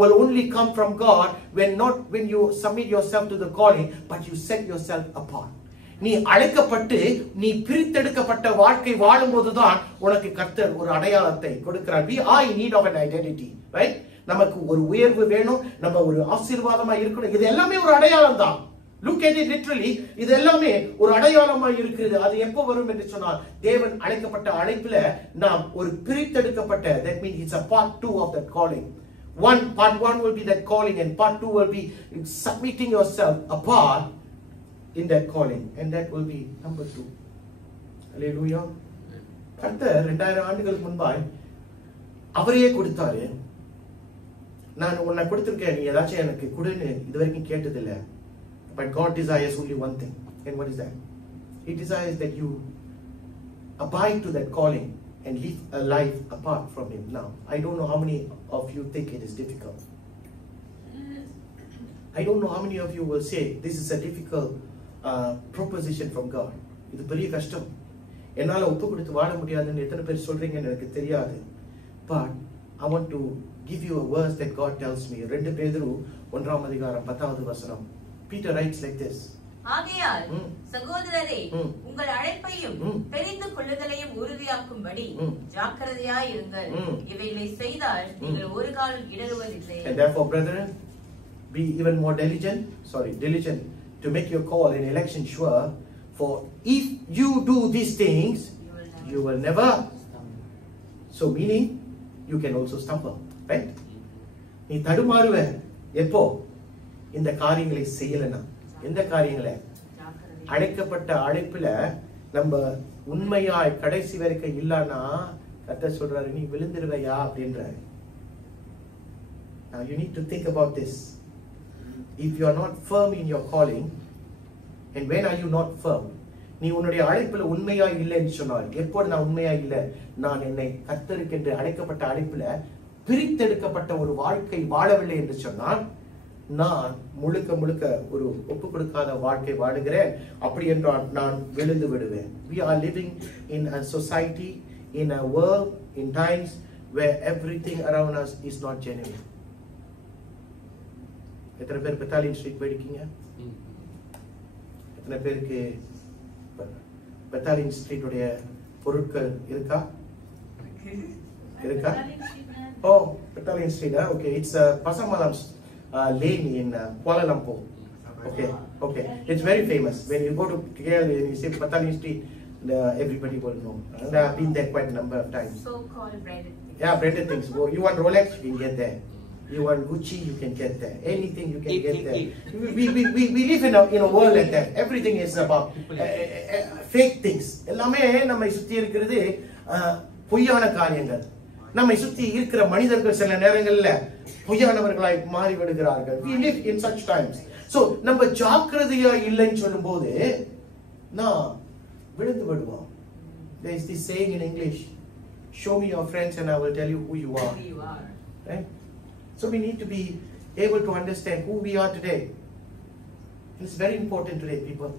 will only come from God when you submit yourself to the calling, but you set yourself apart. நீ அழைக்கப்பட்டு நீ பிரித்தெடுக்கப்பட்ட வாழ்க்கை வாழும்போதுதான் உனக்கு கர்த்தர் ஒரு அடையாளத்தை கொடுக்கிறார். We are in need of an identity, right? நமக்கு ஒரு உயர்வு வேணும், நம்ம ஒரு ஆசீர்வாதமா இருக்கணும். இது எல்லாமே ஒரு அடையாளம் தான். Look at it literally. இது எல்லாமே ஒரு அடையாளமா இருக்குது. அது எப்போ வரும் என்று சொன்னால் தேவன் அழைக்கப்பட்ட அழைப்புல நாம் ஒரு பிரித்தெடுக்கப்பட்ட, that means it's a part 2 of that calling. Part 1 will be that calling and part 2 will be submitting yourself apart in that calling, and that will be number 2. Hallelujah. கர்த்தர் 2000 ஆண்டுகளுக்கு முன்பாய் அவரையே கொடுத்தாரு. நான் உன்னை கொடுத்திருக்கேன், நீ ஏதாச்சும் எனக்கு கொடுன்னு இதுவரைக்கும் கேட்டதில்லை. But God desires only one thing. And what is that? He desires that you abide to that calling and live a life apart from him. Now, I don't know how many of you think it is difficult. I don't know how many of you will say this is a difficult proposition from God. இது பெரிய கஷ்டம், என்னால ஒப்பு கொடுத்து வாழ முடியாதுன்னு எத்தனை பேர் சொல்றீங்கன்னு எனக்கு தெரியாது. But I want to give you a verse that God tells me. 2 பேதுரு 1ஆம் அதிகாரம் 10வது வசனம். Peter writes like this. ஆகையால் சகோதரரே, உங்கள் அழைப்பையும் தெரிந்து கொள்ளுதலையும் உறுதியாக்கும்படி ஜாக்கிரதையாய் இருங்கள். இவைகளை செய்தால் நீங்கள் ஒரு காலம் இடறுவதில்லை. And therefore, brethren, be even more diligent to make your call and election sure. For if you do these things, you will never. So meaning, you can also stumble, right? நீ தடுமாறுவ எப்போ? இந்த காரியங்களை செய்யலனா. எந்த காரியங்களை? அழைக்கப்பட்ட அழைப்புல நம்ம உண்மையாய் கடைசி வரைக்கும் இல்லனா கர்த்தர் சொல்றாரு நீ விழுந்துருவையா அப்படின்றாரு. Now you need to think about this. If you are not firm in your calling, and when are you not firm? நீ உன்னுடைய அழைப்புல உண்மையா இல்லைன்னு சொன்னால், எப்போது நான் உண்மையா இல்லை, நான் என்னை கர்த்தருக்கென்று அழைக்கப்பட்ட அழைப்புல பிரித்தெடுக்கப்பட்ட ஒரு வாழ்க்கை வாழவில்லை என்று சொன்னால், நான் முழுக்க ஒரு ஒப்பு கொடுக்காத வாழ்க்கை வாழுகிறேன். அப்படி என்றால் நான் விழுந்து விடுவேன். We are living in a society, in a world, in times where everything around us is not genuine. எத்தனை பேர் பெத்தாலியன் ஸ்ட்ரீட் போயிருக்கீங்க? எத்தனை பேருக்கு பெத்தாலியன் ஸ்ட்ரீட்டுடைய பொருட்கள் இருக்கா? Oh, Battalion Street. Okay, it's Pasar Malam lane in Kuala Lumpur. Okay, it's very famous. When you go to KL, you say Battalion Street, everybody will know. And I've been there quite a number of times. So-called branded things. Yeah, branded things. You want Rolex, you can get there. You want Gucci, you can get there. Anything you can get there. We live in a world like that. Everything is about fake things. எல்லாமே நம்மை சுத்தி இருக்கிறது பொய்யான காரியங்கள். நம்மை சுத்தி இருக்கிற மனிதர்கள் சில நேரங்கள்ல பொய்யானவர்களாய் மாறி விடுகிறார்கள். We live in such times. So நம்ம ஜாக்கிரதையா இல்லைன்னு சொல்லும்போது நான் விழுந்து விடுவோம். There is this saying in English, show me your friends and I will tell you who you are. Right? So we need to be able to understand who we are today. It's very important today, people.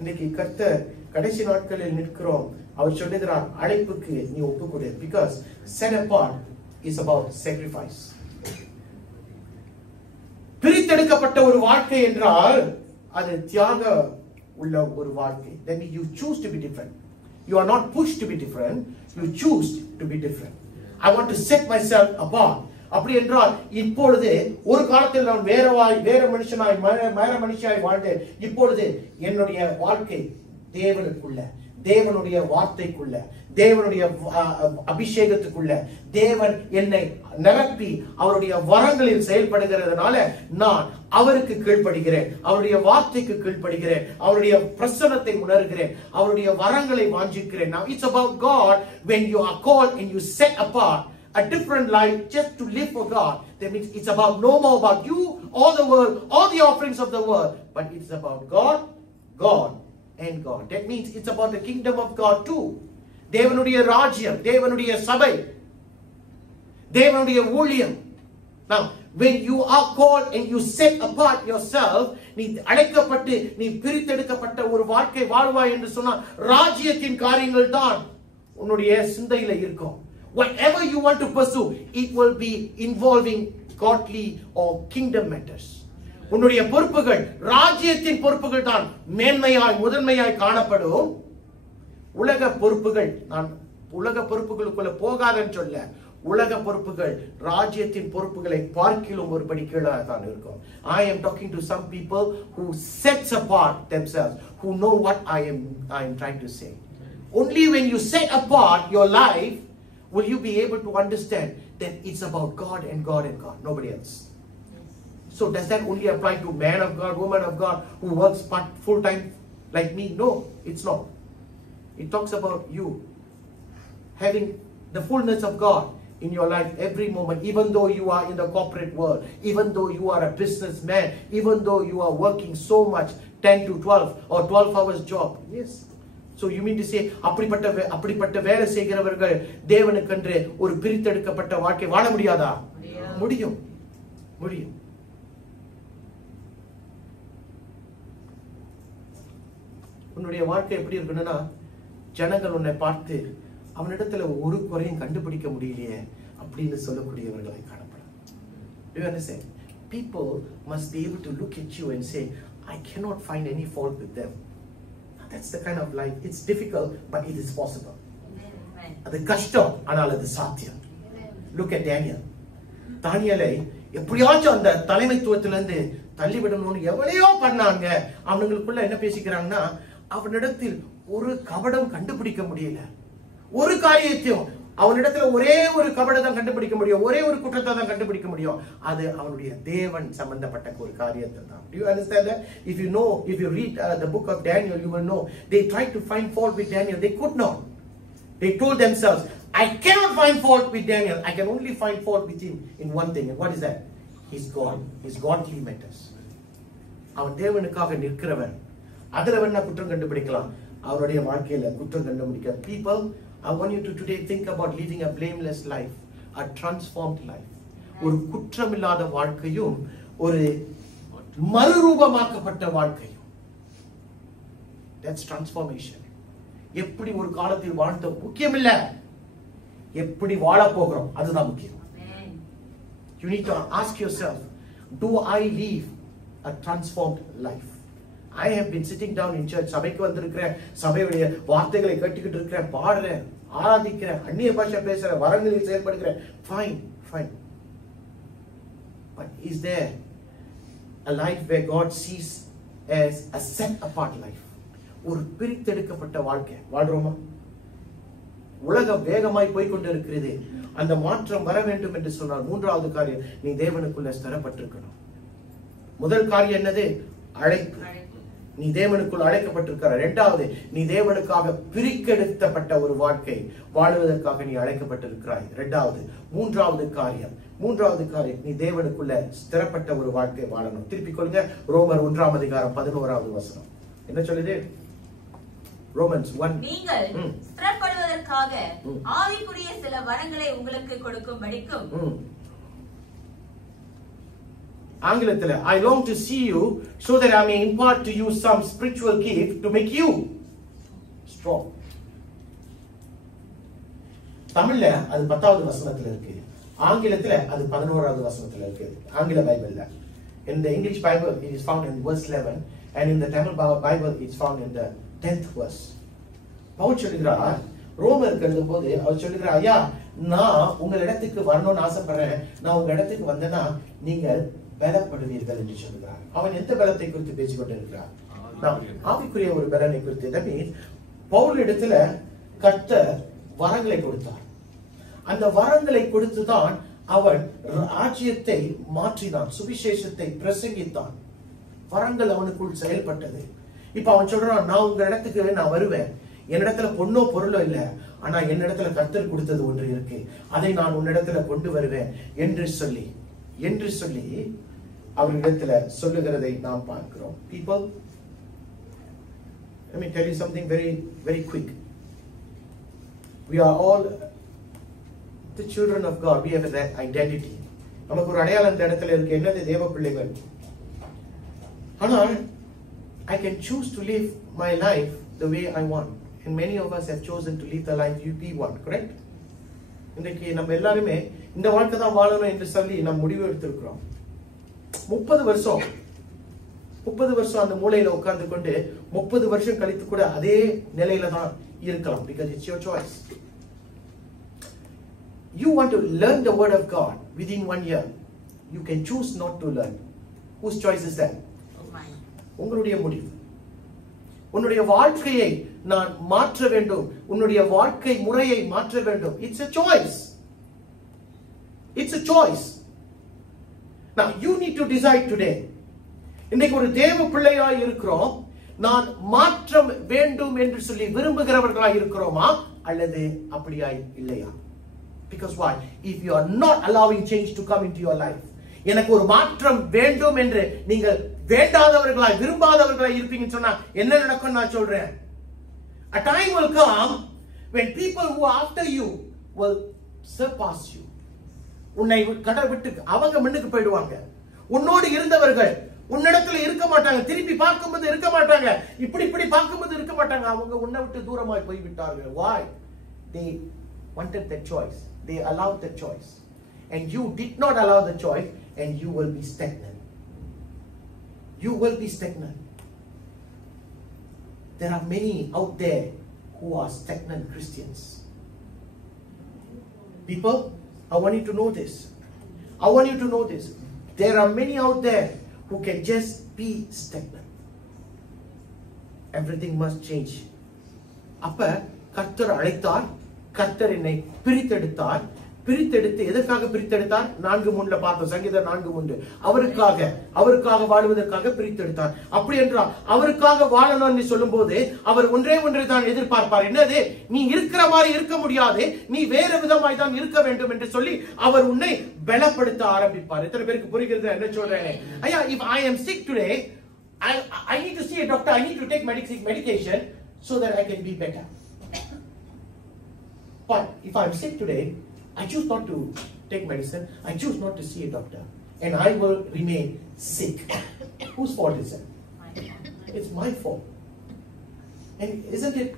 இன்னைக்கு கர்த்தர் கடைசி நாட்களில் நிற்கிறோம். அவர் சொல்லுகிறார் அழைப்புக்கு நீ ஒப்பு கொடு. Because set apart is about sacrifice. பிரித்தெடுக்கப்பட்ட ஒரு வாழ்க்கை என்றால் அது தியாக உள்ள ஒரு வாழ்க்கை. Then you choose to be different. You are not pushed to be different. You choose to be different. I want to set myself apart. அப்படி என்றால் இப்பொழுது ஒரு காலத்தில் நான் வேற மனுஷனாய் வாழ்ந்தேன். இப்பொழுது என்னுடைய வாழ்க்கை தேவனுக்குள்ள, தேவனுடைய வார்த்தைக்குள்ள, தேவனுடைய அபிஷேகத்துக்குள்ள, தேவன் என்னை நிரப்பி அவருடைய வரங்களில் செயல்படுகிறதுனால நான் அவருக்கு கீழ்ப்படுகிறேன், அவருடைய வார்த்தைக்கு கீழ்ப்படுகிறேன், அவருடைய பிரசன்னத்தை உணர்கிறேன், அவருடைய வரங்களை வாஞ்சிக்கிறேன். Now it's about God. When you are called and you set apart a different life just to live for God, that means it's about no more about you or the world or the offerings of the world, but it's about God, God and God. That means it's about the kingdom of God too. தேவனுடைய ராஜ்யம், தேவனுடைய சபை, தேவனுடைய ஊழியம். Now when you are called and you set apart yourself, நீ அழைக்கப்பட்டு நீ பிரித்தெடுக்கப்பட்ட ஒரு வாழ்க்கை வாழ்வாய் என்று சொன்னா ராஜ்யத்தின் காரியங்கள் தான் உன்னுடைய சிந்தையில இருக்கும். Whatever you want to pursue, it will be involving godly or kingdom matters. உன்னுடைய பொறுப்புகள் ராஜ்யத்தின் பொறுப்புகள் தான் மேன்மையாய் முதன்மையாய் காணப்படும். உலக பொறுப்புகள், நான் உலக பொறுப்புகளுக்குள்ள போகாதன்னு சொல்ல, உலக பொறுப்புகள் ராஜ்யத்தின் பொறுப்புகளை பார்க்கிலும் ஒரு படி கீழாக தான் இருக்கும். I am talking to some people who sets apart themselves, who know what I am trying to say. Only when you set apart your life will you be able to understand that it's about God and God and God, nobody else. So does that only apply to man of God, woman of God who works full time like me? No, it's not. It talks about you having the fullness of God in your life every moment, even though you are in the corporate world, even though you are a businessman, even though you are working so much, 10 to 12 or 12 hours job. Yes. So you mean to say அப்படிப்பட்ட வேலை செய்கிறவர்கள் தேவனுக்கென்று ஒரு பிரித்தெடுக்கப்பட்ட வாழ்க்கை வாழ முடியாதா? முடியும், முடியும். உன்னுடைய வாழ்க்கை எப்படி இருக்கணும்னா, ஜனங்கள் உன்னை பார்த்து அவனிடத்துல ஒரு குறையும் கண்டுபிடிக்க முடியலையே அப்படின்னு சொல்லக்கூடியவர்களை காணப்படும். Do you understand? People must be able to look at you and say, I cannot find any fault with them. That's the kind of life. It's difficult, but it is possible. அது கஷ்டம், ஆனால் அது சாத்தியம். Look at Daniel. தானியேலை எப்படியாச்சும் அந்த தலைமைத்துவத்திலிருந்து தள்ளிவிடணும்னு எவ்வளையோ பண்ணாங்க. அவங்களுக்குள்ள என்ன பேசிக்கிறாங்கன்னா, அவனிடத்தில் ஒரு கபடம் கண்டுபிடிக்க முடியல. ஒரு காரியத்தையும் அவனிடத்துல ஒரே ஒரு கபடத்தை தான் கண்டுபிடிக்க முடியும், ஒரே ஒரு குற்றத்தை தான் கண்டுபிடிக்க முடியும். அது அவனுடைய தேவன் சம்பந்தப்பட்ட ஒரு காரியத்தை தான். Do you understand that? If you read the book of Daniel, you will know they tried to find fault with Daniel. They could not. They told themselves, I cannot find fault with Daniel. I can only find fault with him in one thing. And what is that? He's God. His godly matters. அவன் தேவனுக்காக நிற்கிறவன். அதுல வேணா குற்றம் கண்டுபிடிக்கலாம், அவருடைய வாழ்க்கையில குற்றம் கண்டுபிடிக்க. People, I want you to today think about living a blameless life, a transformed life. ஒரு குற்றமில்லாத வாழ்க்கையும் ஒரு மறுரூபமாக்கப்பட்ட வாழ்க்கையும். That's transformation. எப்படி ஒரு காலத்தில் வாழ்ந்த முக்கியம் இல்ல, எப்படி வாழ போகிறோம் அதுதான் முக்கியம். You need to ask yourself, do I live a transformed life? I have been sitting down in church, சபைக்கு வந்திருக்கிறேன், சபையுடைய வார்த்தைகளை கேட்டுக்கிட்டு இருக்கிறேன், பாடுறேன், ஆராதிக்கிறேன், அந்நிய பாஷை பேசுறேன், வரங்களில் செயல்படுகிறேன். Fine, fine. But is there a life where God sees as a set apart life? ஒரு பிரித்தெடுக்கப்பட்ட வாழ்க்கை வாழ்றோமா? உலகம் வேகமாய் போய்கொண்டு இருக்கிறது. அந்த மாற்றம் வர வேண்டும் என்று சொன்னால் மூன்றாவது காரியம், நீ தேவனுக்குள்ள ஸ்திரப்பட்டிருக்கணும். முதல் காரியம் என்னது? அழைப்பு. நீ தேவனுக்குள் அழைக்கப்பட்டிருக்கிற. இரண்டாவது, நீ தேவனுக்காக பிரிக்கெடுக்கப்பட்ட ஒரு வாழ்க்கை வாழுவதற்காக நீ அழைக்கப்பட்டிருக்கிறாய். இரண்டாவது. மூன்றாவது காரியம் நீ தேவனுக்குள்ள ஸ்திரப்பட்ட ஒரு வாழ்க்கை வாழணும். திருப்பிக் கொள்ளுங்க, ரோமர் 1:11 என்ன சொல்லுது? Romans 1. நீங்கள் ஸ்திரப்படுவதற்காக ஆவிக்குரிய சில வரங்களை உங்களுக்கு கொடுக்கும்படிக்கும். ஆங்கிலத்தில், I long to see you so that I may impart to you some spiritual gift to make you strong. தமிழ்ல அது 10வது வசனத்துல இருக்கு, ஆங்கிலத்துல அது 11வது வசனத்துல இருக்கு. ஆங்கில பைபிள்ல, in the English Bible it is found in verse 11 and in the Tamil Bible it's found in the 10th verse. Pavul சொல்லுகிறார், ரோமருக்கு எழுதும் போது அவர் சொல்லுகிறார், ஐயா நான் உங்கள் இடத்துக்கு வரணும்னு ஆசைப்படுறேன், நான் உங்க இடத்துக்கு வந்தேன்னா நீங்கள் பலப்படுவீர்கள் என்று சொல்லுகிறார். அவன் எந்த பலத்தை குறித்து பேசிக் கொண்டிருக்கிறார்? ஆவிக்குரிய ஒரு பலனை குறித்து. That means பவுல் இடத்துல கர்த்தர் வரங்களை கொடுத்தார். அந்த வரங்களை கொடுத்துதான் அவன் ராஜ்யத்தை மாற்றினான், சுவிசேஷத்தை பிரசங்கித்தான். வரங்கள் அவனுக்குள் செயல்பட்டது. இப்ப அவன் சொல்றான், நான் உங்க இடத்துக்கு நான் வருவேன், என்னிடத்துல பொண்ணோ பொருளோ இல்ல, ஆனா என்னிடத்துல கர்த்தர் கொடுத்தது ஒன்று இருக்கு, அதை நான் உன்னிடத்துல கொண்டு வருவேன் என்று சொல்லி அவரிடத்துல சொல்லுகிறதை நாம் பார்க்கிறோம். People, let me tell you something very very quick. We are all the children of God. We have that identity. நமக்கு ஒரு அடையாளம் இந்த இடத்துல இருக்கு, என்னது? தேவ பிள்ளைகள். ஆனால் I can choose to live my life the way I want, and many of us have chosen to live the life we want, correct? இன்னைக்கு நம்ம எல்லாருமே இந்த வாழ்க்கை தான் வாழணும் என்று சொல்லி நம்ம முடிவு எடுத்திருக்கிறோம். 30 வருஷம் அந்த மூலையில உட்கார்ந்து கொண்டு 30 வருஷம் கழித்து கூட அதே நிலையில தான் இருக்கலாம். Because it's your choice. You want to learn the word of God within 1 year. You can choose not to learn. Whose choice is that? உங்களுடைய முடிவு. உன்னுடைய வாழ்க்கையை நான் மாற்ற வேண்டும், உன்னுடைய வாழ்க்கை முறையை மாற்ற வேண்டும். It's a choice. It's a choice. Now you need to decide today. இன்னைக்கு ஒரு தேவ பிள்ளையாய் இருக்கிறோம், நான் மாற்றம் வேண்டும் என்று சொல்லி விரும்புகிறவர்களாய் இருக்கிறோமா அல்லது அப்படியாய் இல்லையா? Because why? If you are not allowing change to come into your life, எனக்கு ஒரு மாற்றம் வேண்டும் என்று நீங்கள் வேண்டாதவர்களாய் விரும்பாதவர்களாய் இருப்பீங்கன்னு சொன்னா என்ன நடக்கும் நான் சொல்றேன். A time will come when people who are after you will surpass you. உன்னை கடை விட்டு அவங்க முன்னுக்கு போயிடுவாங்க. உன்னோடு இருந்தவர்கள் உன்னிடத்துல இருக்க மாட்டாங்க, திருப்பி பார்க்கும்போது இருக்க மாட்டாங்க, இப்படி பார்க்கும்போது இருக்க மாட்டாங்க, அவங்க உன்னை விட்டு தூரமாய் போய் விட்டார்கள். Why? They wanted that choice. They allowed the choice. And you did not allow the choice, and you will be stagnant. You will be stagnant. There are many out there who are stagnant Christians. People, I want you to know this. I want you to know this. There are many out there who can just be stagnant. Everything must change. அப்ப கர்த்தர் அழைத்தார், கர்த்தர் என்னை பிரித்தெடுத்தார். பிரித்தெடுத்து எதற்காக பிரித்தெடுத்தார்? 4:3 பார்த்தோம், சங்கீதம் 4:3. அவருக்காக வாழுவதற்காக பிரித்தெடுத்தார். அப்படி என்றால் அவருக்காக வாழணும்னு சொல்லும் போது அவர் ஒன்றே தான் எதிர்பார்ப்பார். என்னது? நீ இருக்கிற மாதிரி இருக்க முடியாது, நீ வேற விதமாய் தான் இருக்க வேண்டும் என்று சொல்லி அவர் உன்னை பலப்படுத்த ஆரம்பிப்பார். எத்தனை பேருக்கு புரிகிறது என்ன சொல்றேன்? ஐயா, if I am sick today, I need to see a doctor, I need to take medication so that I can be better. But if I am sick today, I choose not to take medicine, I choose not to see a doctor, and I will remain sick. Whose fault is it? It's my fault. And isn't it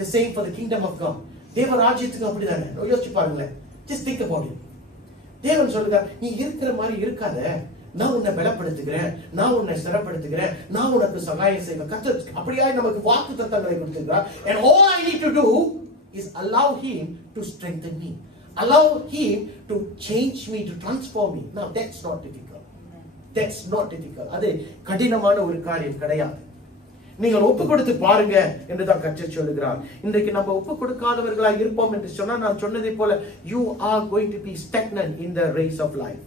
the same for the kingdom of God? தேவ ராஜ்யத்துக்கு அப்படிதானே? யோசிச்சு பாருங்களேன். Just think about it. தேவன் சொல்லுங்க, நீ இருக்கிற மாதிரி இருக்காத, நான் உன்னை பலப்படுத்துகிறேன், நான் உன்னை சிறப்படுத்துகிறேன், நான் உனக்கு சகாயம் செய்வேன். கர்த்தர் அப்படியே நமக்கு வாக்குத்தத்தங்களை கொடுத்திருக்கிறார். And all I need to do is allow him to strengthen me. Allow him to change me, to transform me. Now that's not difficult. That's not difficult. அது கடினமான ஒரு காரியம் கிடையாது. நீங்கள் ஒப்பு கொடுத்து பாருங்க என்றுதான் கர்த்தர் சொல்லுகிறார். இன்றைக்கு நம்ம ஒப்பு கொடுக்காதவர்களாக இருப்போம் என்று சொன்னா நான் சொன்னதை போல you are going to be stagnant in the race of life.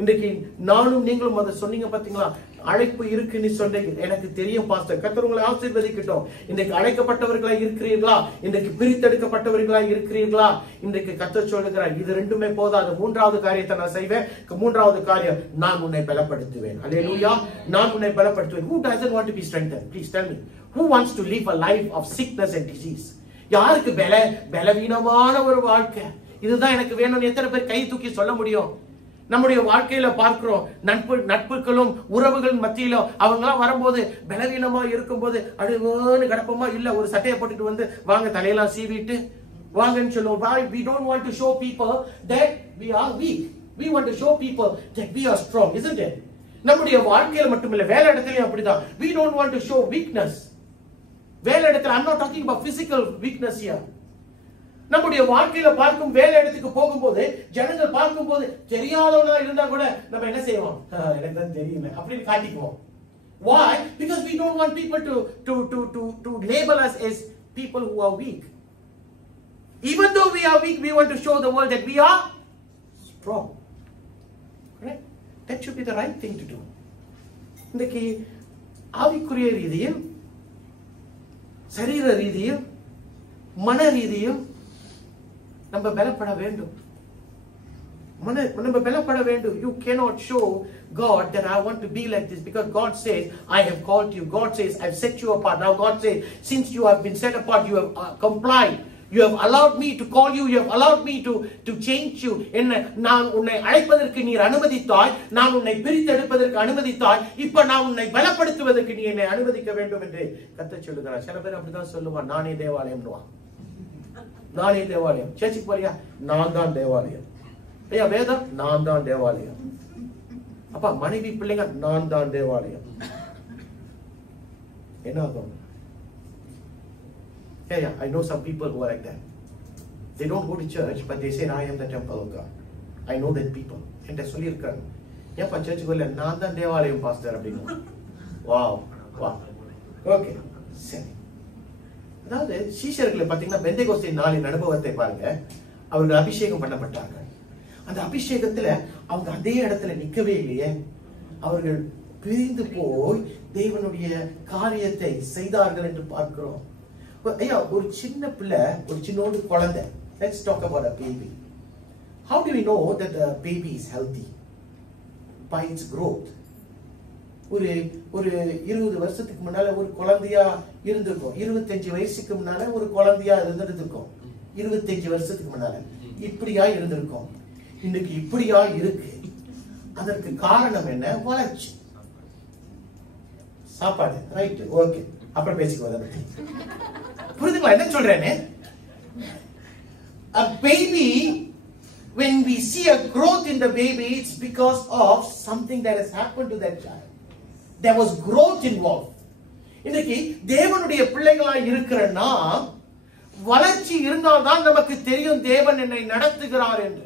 இன்றைக்கு நானும் நீங்களும் அதை சொன்னீங்க பாத்தீங்களா, அழைப்பு இருக்குன்னு சொன்னீங்க. எனக்கு தெரியும் பாஸ்டர், கர்த்தர் உங்களை ஆசீர்வதிக்கட்டும். இன்றைக்கு அழைக்கப்பட்டவர்களா இருக்கிறீர்களா? இன்றைக்கு பிரித்தெடுக்கப்பட்டவர்களா இருக்கிறீர்களா? இன்றைக்கு கர்த்தர் சொல்லுகிறார், இது ரெண்டுமே போதாது, 3வது காரியத்தை நான் செய்வேன். 3வது காரியம், நான் உன்னை பலப்படுத்துவேன். அல்லேலூயா, நான் உன்னை பலப்படுத்துவேன். Who doesn't want to be strengthened? Please tell me. Who wants to live a life of sickness and disease? யாருக்கு பலவீனமான ஒரு வாழ்க்கை? இதுதான் எனக்கு வேணும்னு எத்தனை பேர் கை தூக்கி சொல்ல முடியும்? நம்முடைய வாழ்க்கையில பார்க்கிறோம், நட்புகளும் உறவுகள் மத்தியில அவங்களாம் வரும்போது பலவீனமா இருக்கும்போது அழுவோன்னு கிடப்போமா, இல்ல ஒரு சட்டையை போட்டுட்டு வந்து வாங்க தலையெல்லாம் சீவிட்டு வாங்கன்னு சொல்லுவோம். We don't want to show people that we are weak. We want to show people that we are strong, isn't it? நம்முடைய வாழ்க்கையில மட்டுமில்ல, வேலை இடத்துலயும் அப்படிதான். We don't want to show weakness. வேலை இடத்துல, I'm not talking about physical weakness here. நம்முடைய வாழ்க்கையில பார்க்கும் வேலை இடத்துக்கு போகும்போது ஜனங்கள் பார்க்கும்போது தெரியாதவனா இருந்தா கூட நம்ம என்ன செய்வோம்? எனக்கு தான் தெரியல அப்படின்னு காட்டிக்குவோம். Why? Because we don't want people to label us as people who are weak. Even though we are weak, we want to show the world that we are strong. Correct? That should be the right thing to do. இன்றைக்கு ஆவிக்குரிய ரீதியில், சரீர ரீதியில், மன ரீதியில் நம்ம பலப்பட வேண்டும். நம்ம பலப்பட வேண்டும். You cannot show God that I want to be like this, because God says I have called you. God says I've set you apart. Now God says since you have been set apart, you have complied. You have allowed me to call you. You have allowed me to change you. நான் உன்னை அழைப்பதற்கு நீர் அனுமதித்தாய். நான் உன்னை பிரித்தெடுப்பதற்கு அனுமதித்தாய். இப்ப நான் உன்னை பலப்படுத்துவதற்கு நீ என்னை அனுமதிக்க வேண்டும் என்று கர்த்தர் சொல்லுகிறார். சில பேர் அப்படிதான் சொல்லுவான், நானே தேவாலயம்னுவான். நானே தேவாலயம். சர்ச்சுக்கு போறியா? நான் தான் தேவாலயம். ஐயா வேதம், நான் தான் தேவாலயம். அப்பா மனைவி பிள்ளைங்க, நான் தான் தேவாலயம். என்ன ஆகும்? Yeah, I know some people who are like that. They don't go to church, but they say, I am the temple of God. I know that people. And they சொல்லி இருக்காங்க, ஏப்பா சர்ச்சுக்கு வரல? நான் தான் தேவாலயம் பாஸ்டர் அப்படின்னு. Wow wow. ஓகே, சரி. அதாவது சீஷர்களை பார்த்தீங்கன்னா பெந்தேகோஸ்தே நாளின் அனுபவத்தை பாருங்க. அவர்கள் அபிஷேகம் பண்ணப்பட்டார்கள். அந்த அபிஷேகத்துல அவங்க அதே இடத்துல நிக்கவே இல்லையே. அவர்கள் பிரிந்து போய் தேவனுடைய காரியத்தை செய்தார்கள் என்று பார்க்கிறோம். ஐயா, ஒரு சின்ன பிள்ளை, ஒரு சின்னோடு குழந்தை. Let's talk about a baby. How do we know that the baby is healthy? By its growth. ஒரு 20 வருஷத்துக்கு முன்னால ஒரு குழந்தையா இருந்திருக்கும். 25 வயசுக்கு முன்னால ஒரு குழந்தையா இருந்திருக்கும். 25 வருஷத்துக்கு முன்னால இப்படியா இருந்திருக்கும். இன்னைக்கு இப்படியா இருக்கு. அதற்கு காரணம் என்ன? வளர்ச்சி. சாப்பாடு. ரைட், ஓகே, அப்புறம் பேசிக்குவோம். புரியுதுங்களா என்ன சொல்றேன்னு? A baby, when we see a growth in the baby, it's because of something that has happened to that child. There was growth involved. இன்னைக்கு தேவனுடைய பிள்ளைகளா இருக்கிறன்னா வளர்ச்சி இருந்தால்தான் நமக்கு தெரியும் தேவன் என்னை நடத்துகிறார் என்று.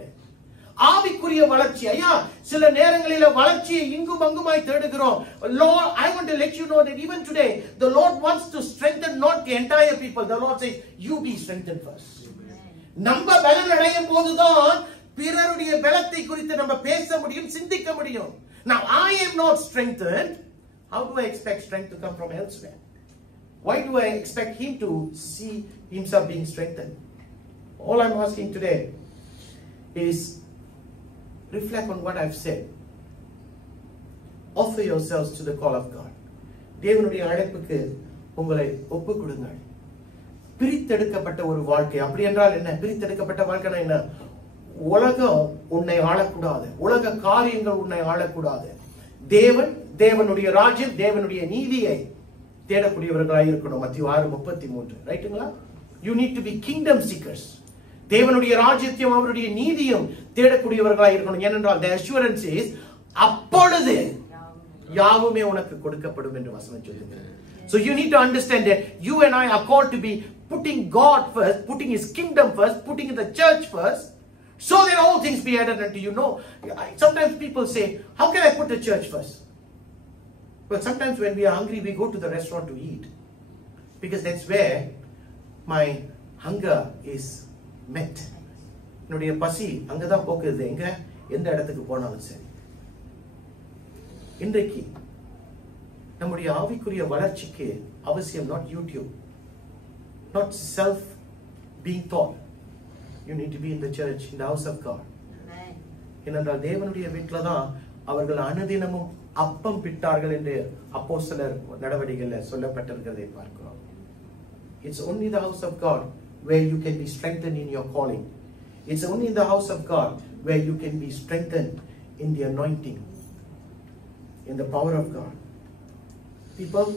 ஆவிக்குரிய வளர்ச்சி. ஐயா, சில நேரங்களில வளர்ச்சியை இங்கும் அங்குமாய் தேடுகிறோம். Lord, I want to let you know that even today the Lord wants to strengthen not the entire people. The Lord says you be strengthened first. நம்ம பலன் அடையும் போதுதான் பிறருடைய பலத்தை குறித்து நம்ம பேச முடியும், சிந்திக்க முடியும். Now I am not strengthened. How do I expect strength to come from elsewhere? Why do I expect him to see himself being strengthened? All I'm asking today is reflect on what I've said. Offer yourselves to the call of God. தேவனுடைய அழைப்புக்கு உங்களை ஒப்பு கொடுங்கள். பிரித்தெடுக்கப்பட்ட ஒரு வாழ்க்கை. அப்படி என்றால் என்ன? பிரித்தெடுக்கப்பட்ட வாழ்க்கைனா என்ன? உலகம் உன்னை ஆளக்கூடாது. உலக காரியங்கள் உன்னை ஆளக்கூடாது. தேவனுடைய ராஜ்யம், தேவனுடைய நீதியை தேடக்கூடியவர்களாய் இருக்கணும். மத்தேயு 6:33. ரைட்டுங்களா? You need to be kingdom seekers. தேவனுடைய ராஜ்யத்தையும் அவருடைய நீதியும் தேடக்கூடியவர்களாய் இருக்கணும். ஏனென்றால் the assurance is அப்பொழுது யாவுமே உனக்கு கொடுக்கப்படும் என்று வசனம் சொல்லுகிறது. So you need to understand that you and I are called to be putting God first, putting his kingdom first, putting the church first, so that all things be added unto you. No, sometimes people say, how can I put the church first? Well, sometimes when we are hungry, we go to the restaurant to eat, because that's where my hunger is met. என்னுடைய பசி அங்கதான் போக்குது. எங்க எந்த இடத்துக்கு போனாலும் சரி. இன்றைக்கு நம்முடைய ஆவிக்குரிய வளர்ச்சிக்கு அவசியம் not YouTube, not self being taught. You need to be in the church, in the house of God. ஏனென்றால் தேவனுடைய வீட்டில தான் அவர்கள் அனுதினமும் அப்பம் பிட்டார்கள் என்று அப்போஸ்தலர் நடவடிக்கையில் சொல்லப்பட்டிருக்கிறதை பார்க்கிறோம். It's only the house of God where you can be strengthened in your calling. It's only in the house of God where you can be strengthened in the anointing, in the power of God. People,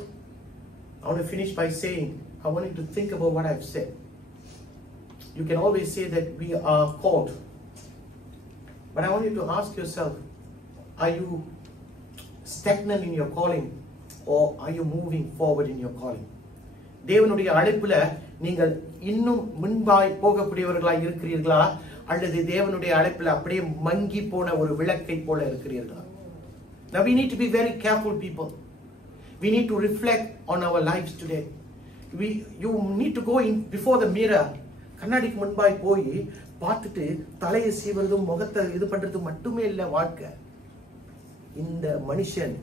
I want to finish by saying, I want you to think about what I've said. You can always say that we are called, but I want you to ask yourself, are you stagnant in your calling, or are you moving forward in your calling? தேவனுடைய அழைப்புல நீங்கள் இன்னும் முன்பாய் போகக்கூடியவர்களாய் இருக்கிறீர்களா, அல்லது தேவனுடைய அழைப்புல அப்படியே மங்கி போன ஒரு விளக்கை போல இருக்கிறீர்களா? Now we need to be very careful, people. We need to reflect on our lives today. You need to go in before the mirror. கண்ணாடிக்கு முன்பாய் போய் பார்த்துட்டு தலையை சீவறதும் முகத்தை இது பண்றது மட்டுமே இல்ல வாழ்க்கை. இந்த மனுஷன்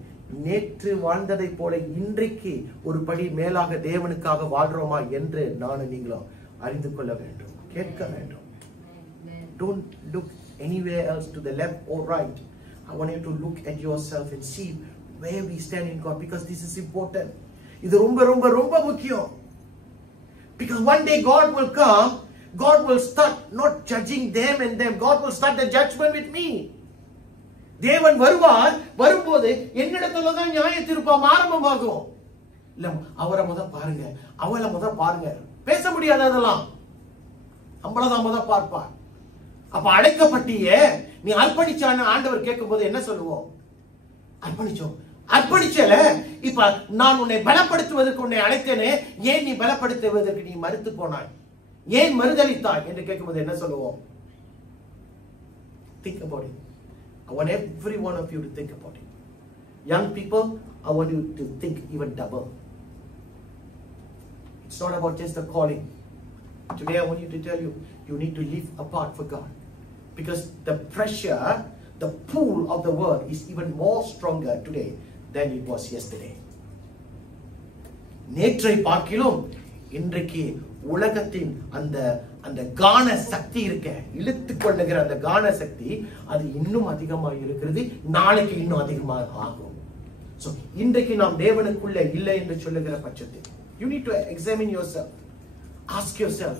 நேற்று வாழ்ந்ததை போல இன்றைக்கு ஒரு படி மேலாக தேவனுக்காக வாழ்றோமா என்று நானும் நீங்களும் அறிந்து கொள்ள வேண்டும், கேட்க வேண்டும். Don't look anywhere else to the left or right. I want you to look at yourself and see where we stand in God, because this is important. இது ரொம்ப ரொம்ப ரொம்ப முக்கியம். Because one day God will come, God will start not judging them and them. God will start the judgment with me. தேவன் வருவார், வரும்போது என்னிடத்துல தான் நியாய தீர்ப்பு ஆரம்பமாகும். இல்ல அவரை முத பாருங்க, அவளை முத பாருங்க, பேச முடியாது, அதெல்லாம் நம்மளதான் முத பார்ப்பார். அப்ப அழைக்கப்பட்டியே நீ அர்ப்பணிச்சான்னு ஆண்டவர் கேட்கும் போது என்ன சொல்லுவோம்? அர்ப்பணிச்சோம். அர்ப்பணிச்சல, இப்ப நான் உன்னை பலப்படுத்துவதற்கு உன்னை அழைத்தேனே, ஏன் நீ பலப்படுத்துவதற்கு நீ மறுத்து போனாய், ஏன் மறுதளித்தாய் என்று கேட்கும்போது என்ன சொல்லுவோம்? Think about it. I want every one of you to think about it. Young people, I want you to think even double. It's not about just the calling. Today I want you to tell you, you need to live apart for God. Because the pressure, the pull of the world is even more stronger today than it was yesterday. நேற்றை பார்க்கிலும் இன்றைக்கு உலகத்தின் அந்த அந்த கான சக்தி இருக்க, இழுத்து கொள்ளுகிற அந்த கான சக்தி அது இன்னும் அதிகமாக இருக்கிறது, நாளைக்கு இன்னும் அதிகமாக ஆகும். So இன்றைக்கு நாம் தேவனுக்குள்ள இல்லை என்று சொல்லுகிற பட்சத்தில் you need to examine yourself. Ask yourself,